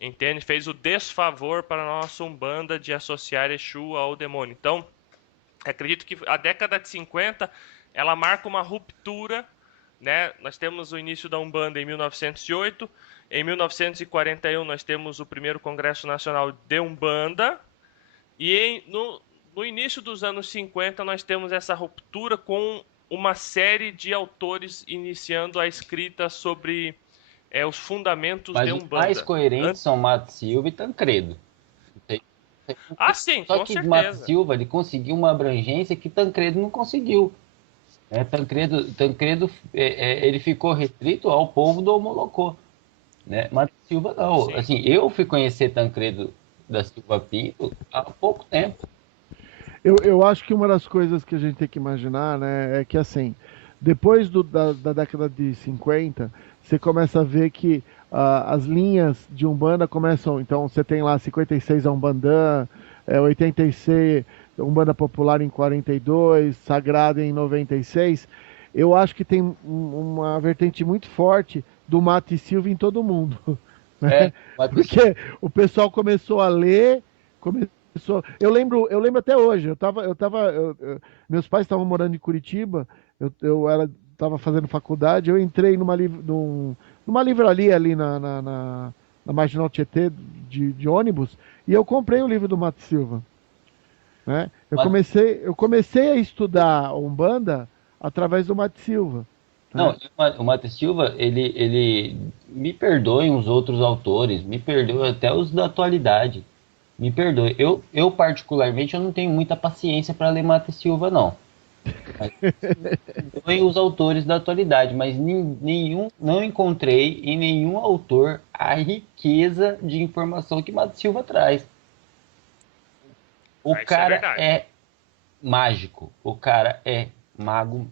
Entende? Fez o desfavor para a nossa Umbanda de associar Exu ao demônio. Então, acredito que a década de 50 ela marca uma ruptura, né? Nós temos o início da Umbanda em 1908, em 1941 nós temos o primeiro Congresso Nacional de Umbanda e no início dos anos 50 nós temos essa ruptura com uma série de autores iniciando a escrita sobre os fundamentos de Mas os mais Umbanda. coerentes são Mato Silva e Tancredo. Ah, sim, Só com que Mato certeza. Silva ele conseguiu uma abrangência que Tancredo não conseguiu. Tancredo ele ficou restrito ao povo do Omolocô. Né? Mato Silva não. Sim. Assim, eu fui conhecer Tancredo da Silva Pinto há pouco tempo. Eu acho que uma das coisas que a gente tem que imaginar, né, é que assim, depois da década de 50, você começa a ver que as linhas de Umbanda começam. Então, você tem lá 56 a Umbandã, 86 Umbanda Popular em 42, Sagrada em 96. Eu acho que tem uma vertente muito forte do Mato e Silva em todo mundo. Né? Mato Silva. Porque o pessoal começou a ler, eu lembro até hoje. Meus pais estavam morando em Curitiba. Estava fazendo faculdade. Eu entrei numa livraria ali na Marginal Tietê de ônibus e eu comprei o livro do Mato Silva, né? Mato- Eu comecei a estudar Umbanda através do Mato Silva, Não, né? o Mato Silva, ele me perdoem os outros autores, me perdoe até os da atualidade. Me perdoe. Eu particularmente, eu não tenho muita paciência para ler Mato Silva, não. Mas perdoem os autores da atualidade, mas não encontrei em nenhum autor a riqueza de informação que Mato Silva traz. O Isso é cara verdade. é mágico, o cara é mago.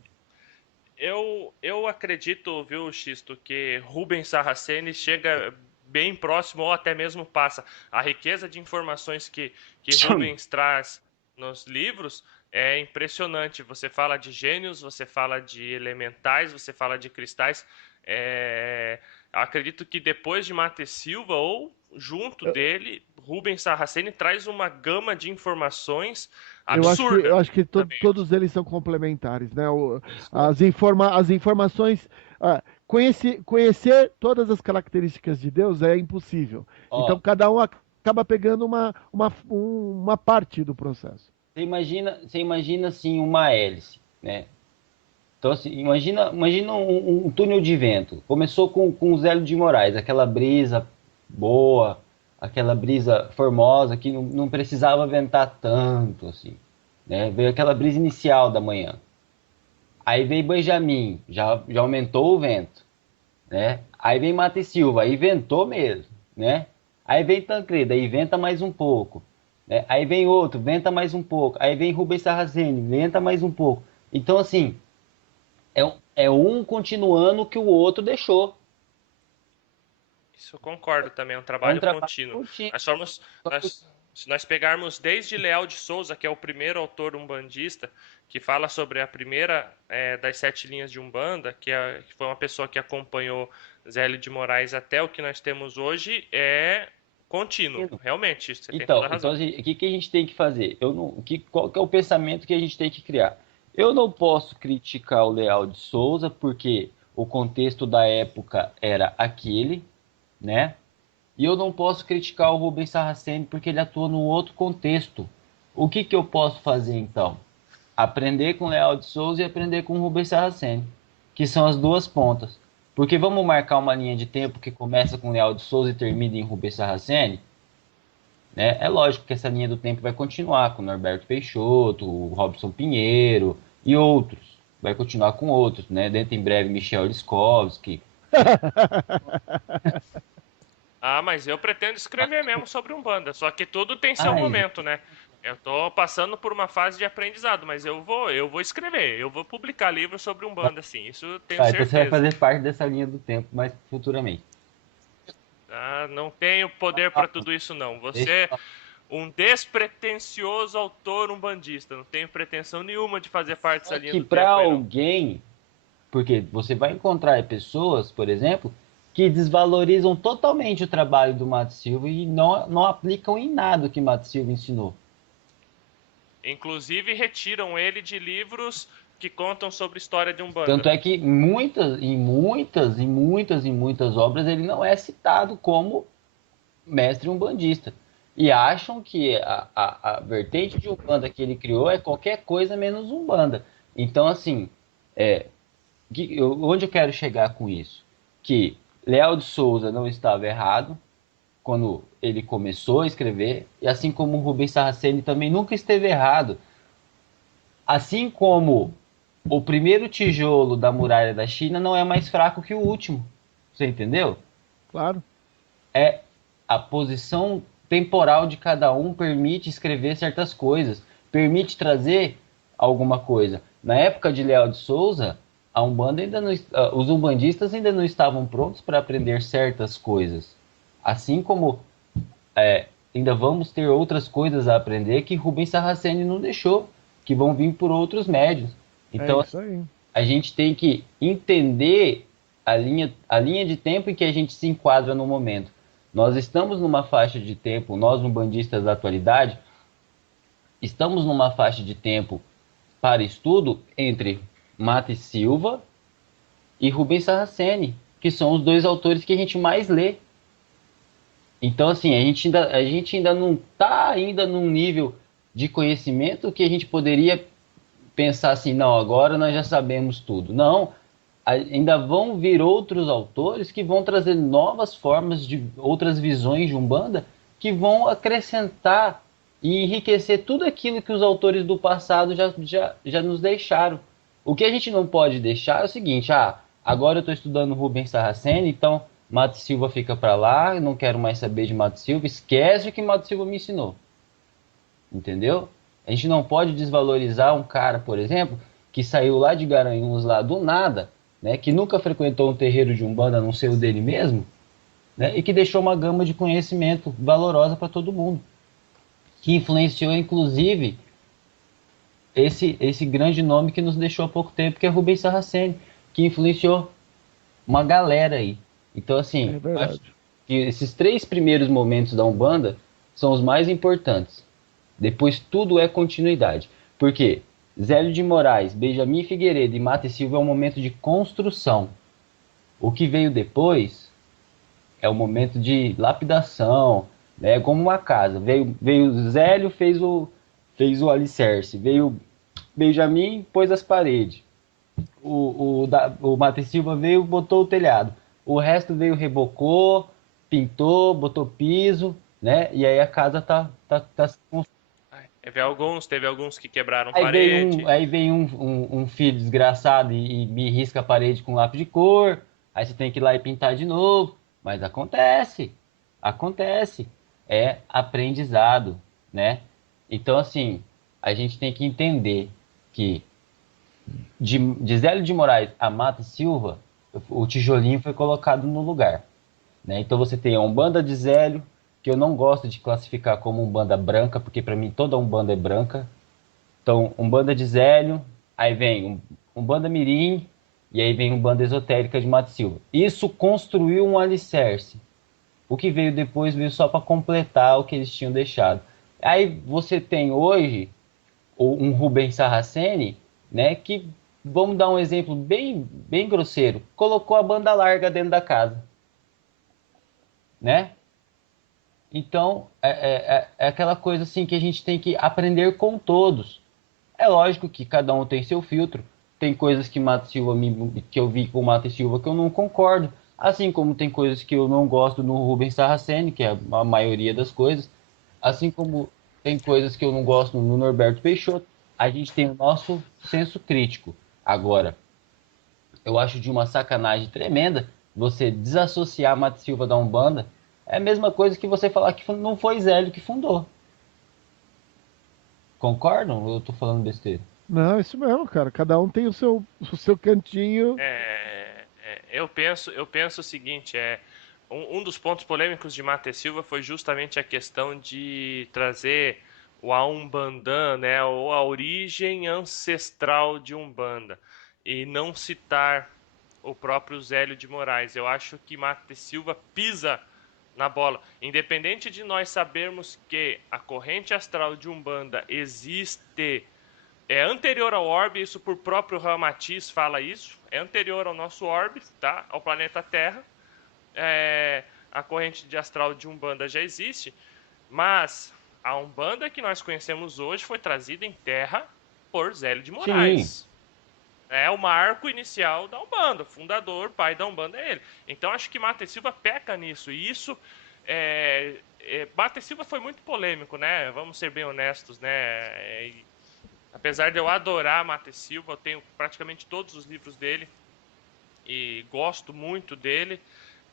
Eu acredito, viu, Xisto, que Rubens Saraceni chega bem próximo ou até mesmo passa. A riqueza de informações que Rubens traz nos livros é impressionante. Você fala de gênios, você fala de elementais, você fala de cristais. Acredito que depois de Mate Silva ou junto dele, Rubens Saraceni traz uma gama de informações Eu absurda acho que também. todos eles são complementares, né? Isso. As informações, conhecer todas as características de Deus é impossível. Então Ó, cada um acaba pegando uma parte do processo. você imagina assim uma hélice, né? Então assim, imagina um túnel de vento. Começou com o Zélio de Moraes, aquela brisa boa, aquela brisa formosa que não precisava ventar tanto assim, né? Veio aquela brisa inicial da manhã. Aí veio Benjamin, já aumentou o vento, né? Aí vem Mata e Silva, aí ventou mesmo, né? Aí vem Tancredo, aí venta mais um pouco, né? Aí vem outro, venta mais um pouco. Aí vem Rubens Sarrazeni, venta mais um pouco. Então, assim, é um continuando o que o outro deixou. Isso eu concordo também, é um É um trabalho trabalho contínuo. contínuo. Se nós pegarmos desde Leal de Souza, que é o primeiro autor umbandista, que fala sobre a primeira das 7 linhas de Umbanda, que foi uma pessoa que acompanhou Zélio de Moraes até o que nós temos hoje, é contínuo. Realmente, você tem toda a Então razão. assim, o que que a gente tem que fazer? Qual que é o pensamento que a gente tem que criar? Eu não posso criticar o Leal de Souza porque o contexto da época era aquele, né? E eu não posso criticar o Rubens Saraceni porque ele atua num outro contexto. O que que eu posso fazer então? Aprender com o Leal de Souza e aprender com o Rubens Saraceni. que são as duas pontas. Porque vamos marcar uma linha de tempo que começa com Leal de Souza e termina em Rubens Saraceni, né? É lógico que essa linha do tempo vai continuar com Norberto Peixoto, o Robson Pinheiro e outros. Vai continuar com outros, né? Dentro em breve, Michel Liskovski. Ah, mas eu pretendo escrever mesmo sobre Umbanda, só que tudo tem seu Ai, momento, né? Eu tô passando por uma fase de aprendizado, mas eu vou escrever, eu vou publicar livros sobre Umbanda, sim, isso eu tenho então você vai certeza. fazer parte dessa linha do tempo mais futuramente. Ah, não tenho poder para tudo isso não. Você Deixa é um despretensioso autor umbandista, não tenho pretensão nenhuma de fazer parte dessa linha que do para tempo aí não. alguém, porque você vai encontrar pessoas, por exemplo, que desvalorizam totalmente o trabalho do Mato Silva e não aplicam em nada o que Mato Silva ensinou. Inclusive retiram ele de livros que contam sobre história de Tanto Umbanda. é que em muitas obras ele não é citado como mestre umbandista. E acham que a vertente de Umbanda que ele criou é qualquer coisa menos Umbanda. Então, assim, onde eu quero chegar com isso? Que Leal de Souza não estava errado quando ele começou a escrever, e assim como Rubens Saraceni também nunca esteve errado. Assim como o primeiro tijolo da muralha da China não é mais fraco que o último. Você entendeu? Claro. É a posição temporal de cada um permite escrever certas coisas, permite trazer alguma coisa. Na época de Leal de Souza, a Umbanda ainda não, os umbandistas ainda não estavam prontos para aprender certas coisas. Assim como ainda vamos ter outras coisas a aprender que Rubens Saraceni não deixou, que vão vir por outros médios. É Então, isso aí. a gente tem que entender a linha de tempo em que a gente se enquadra no momento. Nós estamos numa faixa de tempo, nós, umbandistas da atualidade, estamos numa faixa de tempo para estudo entre Mata e Silva e Rubens Saraceni, que são os dois autores que a gente mais lê. Então, assim, a gente ainda não está ainda num nível de conhecimento que a gente poderia pensar assim, não, agora nós já sabemos tudo. Não, ainda vão vir outros autores que vão trazer novas formas de outras visões de Umbanda que vão acrescentar e enriquecer tudo aquilo que os autores do passado já nos deixaram. O que a gente não pode deixar é o seguinte, agora eu estou estudando Rubens Saraceni, então Mato Silva fica para lá, eu não quero mais saber de Mato Silva, esquece o que Mato Silva me ensinou. Entendeu? A gente não pode desvalorizar um cara, por exemplo, que saiu lá de Garanhuns, lá do nada, né, que nunca frequentou um terreiro de Umbanda, a não ser o dele mesmo, né, e que deixou uma gama de conhecimento valorosa para todo mundo, que influenciou, inclusive, esse grande nome que nos deixou há pouco tempo, que é Rubens Saraceni, que influenciou uma galera aí. Então, assim, É acho verdade. que esses três primeiros momentos da Umbanda são os mais importantes. Depois tudo é continuidade. Porque Zélio de Moraes, Benjamin Figueiredo e Mata e Silva é um momento de construção. O que veio depois é o momento de lapidação, né? Como uma casa. Veio Zélio, fez o alicerce. Veio Benjamin, pôs as paredes. O Mata e Silva veio, botou o telhado. O resto veio, rebocou, pintou, botou piso, né? E aí a casa tá se construindo. Teve alguns que quebraram Aí parede. vem um filho desgraçado e me risca a parede com lápis de cor. Aí você tem que ir lá e pintar de novo. Mas acontece. Acontece. É aprendizado, né? Então, assim, a gente tem que entender que de Zélio de Moraes a Mata Silva, o tijolinho foi colocado no lugar, né? Então você tem a Umbanda de Zélio, que eu não gosto de classificar como Umbanda branca, porque para mim toda Umbanda é branca. Então, Umbanda de Zélio, aí vem Umbanda Mirim, e aí vem Umbanda Esotérica de Mato Silva. Isso construiu um alicerce. O que veio depois veio só para completar o que eles tinham deixado. Aí você tem hoje um Rubens Saraceni, né, que, vamos dar um exemplo bem grosseiro, colocou a banda larga dentro da casa, né? Então, é aquela coisa assim que a gente tem que aprender com todos. É lógico que cada um tem seu filtro. tem coisas que que eu vi com o Mato e Silva que eu não concordo. Assim como tem coisas que eu não gosto no Rubens Saraceni, que é a maioria das coisas. Assim como tem coisas que eu não gosto no Norberto Peixoto. A gente tem o nosso senso crítico. Agora, eu acho de uma sacanagem tremenda você desassociar Mato Silva da Umbanda. É a mesma coisa que você falar que não foi Zélio que fundou. Concordam? Ou eu tô falando besteira? Não, é isso mesmo, cara. Cada um tem o seu cantinho. Eu penso o seguinte, um dos pontos polêmicos de Mate Silva foi justamente a questão de trazer o Umbandã, né, ou a origem ancestral de Umbanda, e não citar o próprio Zélio de Moraes. Eu acho que Mate Silva pisa na bola. Independente de nós sabermos que a corrente astral de Umbanda existe, é anterior ao orbe, isso por próprio Ramatiz fala isso, é anterior ao nosso orbe, tá? Ao planeta Terra. A corrente de astral de Umbanda já existe, mas a Umbanda que nós conhecemos hoje foi trazida em Terra por Zélio de Sim. Moraes. É o marco inicial da Umbanda, fundador, pai da Umbanda é ele. Então acho que Mate Silva peca nisso, e isso Mate Silva foi muito polêmico, né? Vamos ser bem honestos, né? Apesar de eu adorar Mate Silva, eu tenho praticamente todos os livros dele e gosto muito dele.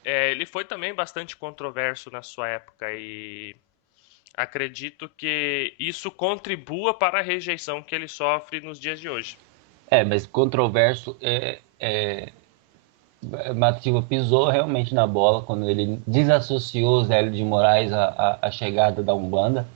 Ele foi também bastante controverso na sua época e acredito que isso contribua para a rejeição que ele sofre nos dias de hoje. Mas controverso Mato Silva pisou realmente na bola quando ele desassociou Zélio de Moraes à chegada da Umbanda.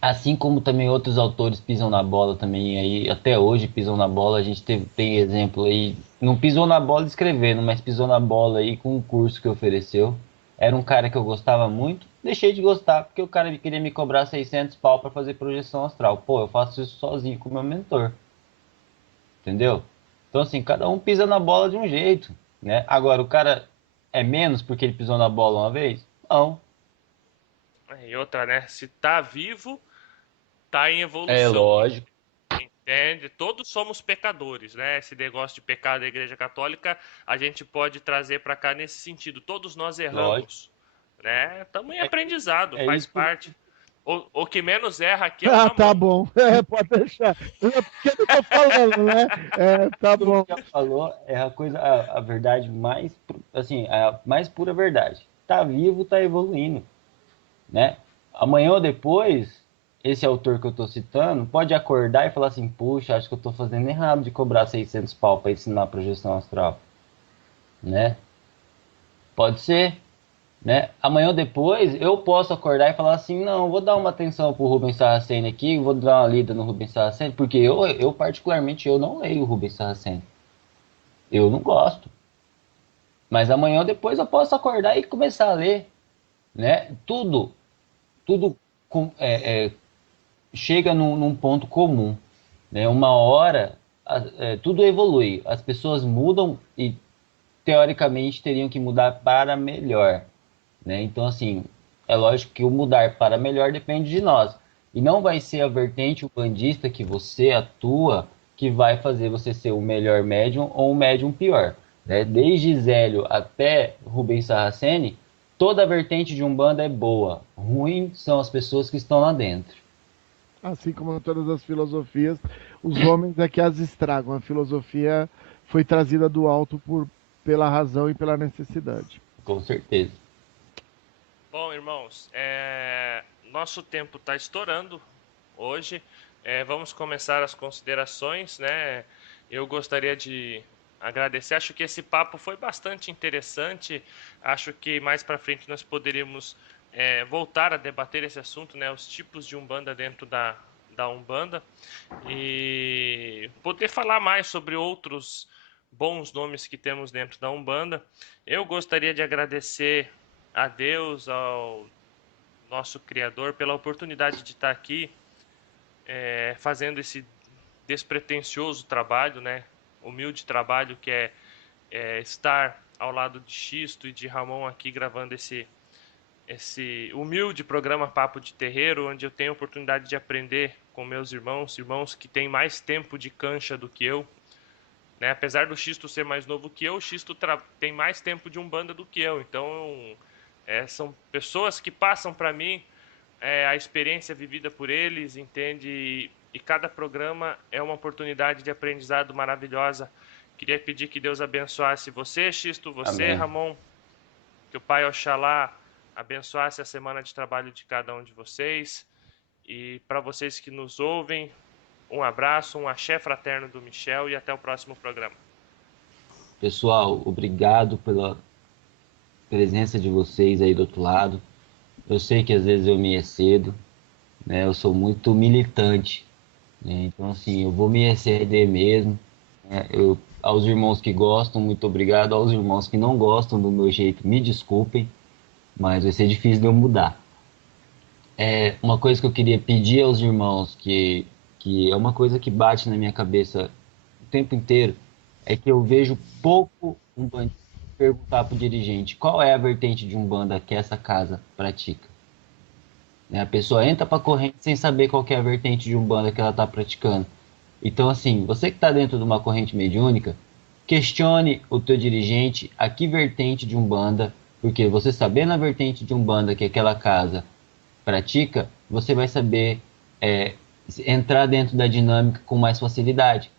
Assim como também outros autores pisam na bola também, aí até hoje pisam na bola. A gente tem exemplo aí, não pisou na bola escrevendo, mas pisou na bola aí com um curso que ofereceu. Era um cara que eu gostava muito, deixei de gostar porque o cara queria me cobrar 600 pau para fazer projeção astral. Pô, eu faço isso sozinho com o meu mentor, entendeu? Então assim, cada um pisa na bola de um jeito, né? Agora, o cara é menos porque ele pisou na bola uma vez? Não. E outra, né? Se tá vivo, tá em É evolução. lógico. Entende? Todos somos pecadores, né? Esse negócio de pecado da Igreja Católica, a gente pode trazer para cá nesse sentido. Todos nós Lógico. erramos, né? Estamos em aprendizado, É faz isso por parte. O que menos erra aqui é o Ah, tá Ramon. bom. Pode deixar. É porque eu tô falando, né? Tá que o bom. Miguel falou é a coisa, a verdade mais, assim, a mais pura verdade. Tá vivo, tá evoluindo, né? Amanhã ou depois, esse autor que eu tô citando pode acordar e falar assim, puxa, acho que eu tô fazendo errado de cobrar 600 pau para ensinar a projeção astral, né? Pode ser, né? Amanhã ou depois eu posso acordar e falar assim, não, vou dar uma atenção pro Rubens Saraceni aqui, vou dar uma lida no Rubens Saraceni, porque eu particularmente, eu não leio o Rubens Saraceni. Eu não gosto. Mas amanhã ou depois eu posso acordar e começar a ler, né? Tudo chega num ponto comum, né? Uma hora tudo evolui, as pessoas mudam e teoricamente teriam que mudar para melhor, né? Então assim, é lógico que o mudar para melhor depende de nós e não vai ser a vertente umbandista que você atua que vai fazer você ser o melhor médium ou um médium pior, né? Desde Zélio até Rubens Saraceni, toda a vertente de Umbanda é boa. Ruim são as pessoas que estão lá dentro. Assim como todas as filosofias, os homens é que as estragam. A filosofia foi trazida do alto pela razão e pela necessidade. Com certeza. Bom, irmãos, nosso tempo está estourando hoje. Vamos começar as considerações, né? Eu gostaria de agradecer. Acho que esse papo foi bastante interessante. Acho que mais para frente nós poderíamos voltar a debater esse assunto, né? Os tipos de Umbanda dentro da Umbanda e poder falar mais sobre outros bons nomes que temos dentro da Umbanda. Eu gostaria de agradecer a Deus, ao nosso Criador, pela oportunidade de estar aqui fazendo esse despretensioso trabalho, né? Humilde trabalho que é estar ao lado de Xisto e de Ramon aqui gravando esse humilde programa Papo de Terreiro, onde eu tenho a oportunidade de aprender com meus irmãos que têm mais tempo de cancha do que eu, né? Apesar do Xisto ser mais novo que eu, o Xisto tem mais tempo de Umbanda do que eu. Então, são pessoas que passam para mim a experiência vivida por eles, entende? E cada programa é uma oportunidade de aprendizado maravilhosa. Queria pedir que Deus abençoasse você, Xisto, você, Amém. Ramon, que o Pai Oxalá abençoasse a semana de trabalho de cada um de vocês. E para vocês que nos ouvem, um abraço, um axé fraterno do Michel e até o próximo programa. Pessoal, obrigado pela presença de vocês aí do outro lado. Eu sei que às vezes eu me excedo, né? Eu sou muito militante, né? Então, assim, eu vou me exceder mesmo, né? Aos irmãos que gostam, muito obrigado. Aos irmãos que não gostam do meu jeito, me desculpem, mas vai ser difícil de eu mudar. Uma coisa que eu queria pedir aos irmãos, que é uma coisa que bate na minha cabeça o tempo inteiro, é que eu vejo pouco bandista perguntar para o dirigente qual é a vertente de Umbanda que essa casa pratica. Né? A pessoa entra para a corrente sem saber qual que é a vertente de Umbanda que ela está praticando. Então, assim, você que está dentro de uma corrente mediúnica, questione o teu dirigente a que vertente de Umbanda, porque você sabendo a vertente de Umbanda que aquela casa pratica, você vai saber entrar dentro da dinâmica com mais facilidade.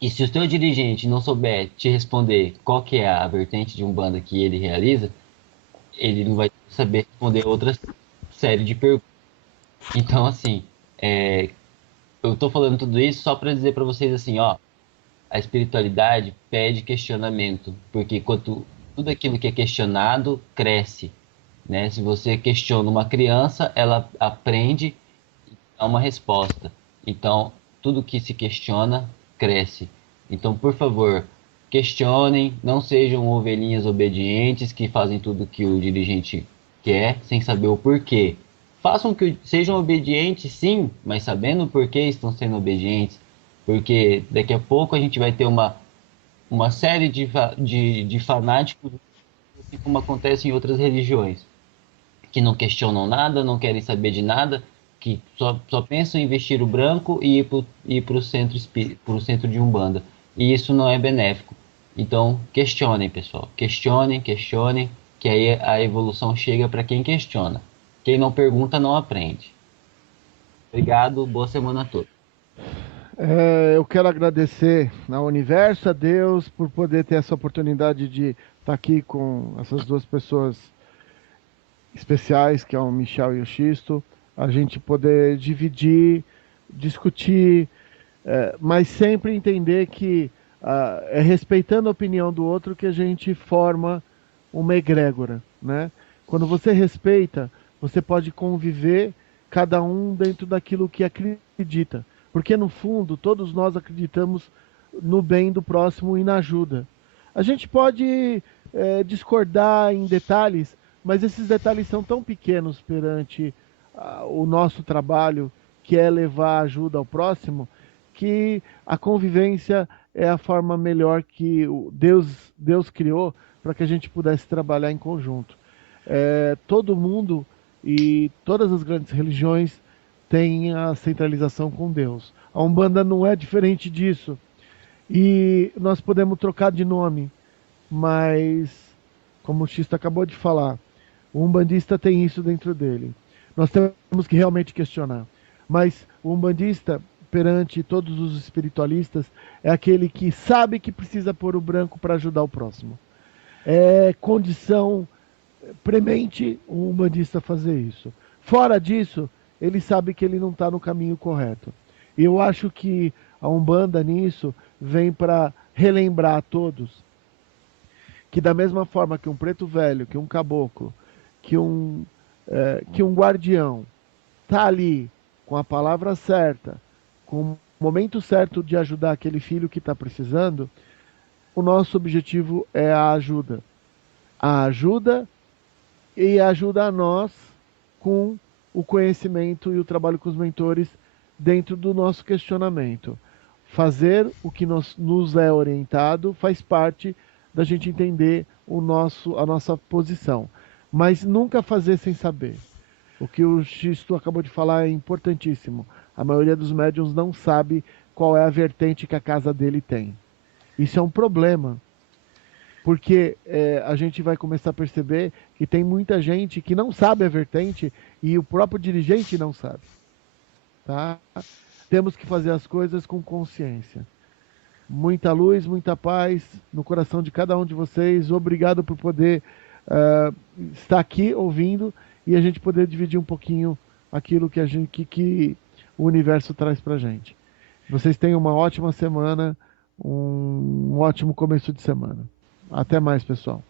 E se o seu dirigente não souber te responder qual que é a vertente de Umbanda que ele realiza, ele não vai saber responder outra série de perguntas. Então, assim, eu estou falando tudo isso só para dizer para vocês assim, ó, a espiritualidade pede questionamento, porque tudo aquilo que é questionado cresce, né? Se você questiona uma criança, ela aprende e dá uma resposta. Então, tudo que se questiona cresce. Então, por favor, questionem, não sejam ovelhinhas obedientes que fazem tudo que o dirigente quer sem saber o porquê. Sejam obedientes, sim, mas sabendo o porquê estão sendo obedientes, porque daqui a pouco a gente vai ter uma série de fanáticos, como acontece em outras religiões, que não questionam nada, não querem saber de nada, que só pensam em vestir o branco e ir para o centro de Umbanda. E isso não é benéfico. Então, questionem, pessoal. Questionem, que aí a evolução chega para quem questiona. Quem não pergunta, não aprende. Obrigado, boa semana a todos. Eu quero agradecer ao universo, a Deus, por poder ter essa oportunidade de estar aqui com essas duas pessoas especiais, que é o Michel e o Xisto, a gente poder dividir, discutir, mas sempre entender que é respeitando a opinião do outro que a gente forma uma egrégora, né? Quando você respeita, você pode conviver cada um dentro daquilo que acredita, porque no fundo todos nós acreditamos no bem do próximo e na ajuda. A gente pode discordar em detalhes, mas esses detalhes são tão pequenos perante o nosso trabalho, que é levar ajuda ao próximo, que a convivência é a forma melhor que Deus criou para que a gente pudesse trabalhar em conjunto. Todo mundo e todas as grandes religiões têm a centralização com Deus. A Umbanda não é diferente disso. E nós podemos trocar de nome, mas, como o Xisto acabou de falar, o umbandista tem isso dentro dele. Nós temos que realmente questionar. Mas o umbandista, perante todos os espiritualistas, é aquele que sabe que precisa pôr o branco para ajudar o próximo. É condição premente o umbandista fazer isso. Fora disso, ele sabe que ele não está no caminho correto. E eu acho que a Umbanda nisso vem para relembrar a todos que da mesma forma que um preto velho, que um caboclo, que um guardião está ali com a palavra certa, com o momento certo de ajudar aquele filho que está precisando, o nosso objetivo é a ajuda. A ajuda e ajuda a nós com o conhecimento e o trabalho com os mentores dentro do nosso questionamento. Fazer o que nos é orientado faz parte da gente entender a nossa posição, mas nunca fazer sem saber. O que o Xisto acabou de falar é importantíssimo. A maioria dos médiums não sabe qual é a vertente que a casa dele tem. Isso é um problema, porque a gente vai começar a perceber que tem muita gente que não sabe a vertente e o próprio dirigente não sabe. Tá? Temos que fazer as coisas com consciência. Muita luz, muita paz no coração de cada um de vocês. Obrigado por poder estar aqui ouvindo e a gente poder dividir um pouquinho aquilo que o universo traz pra gente. Vocês tenham uma ótima semana, um ótimo começo de semana. Até mais, pessoal.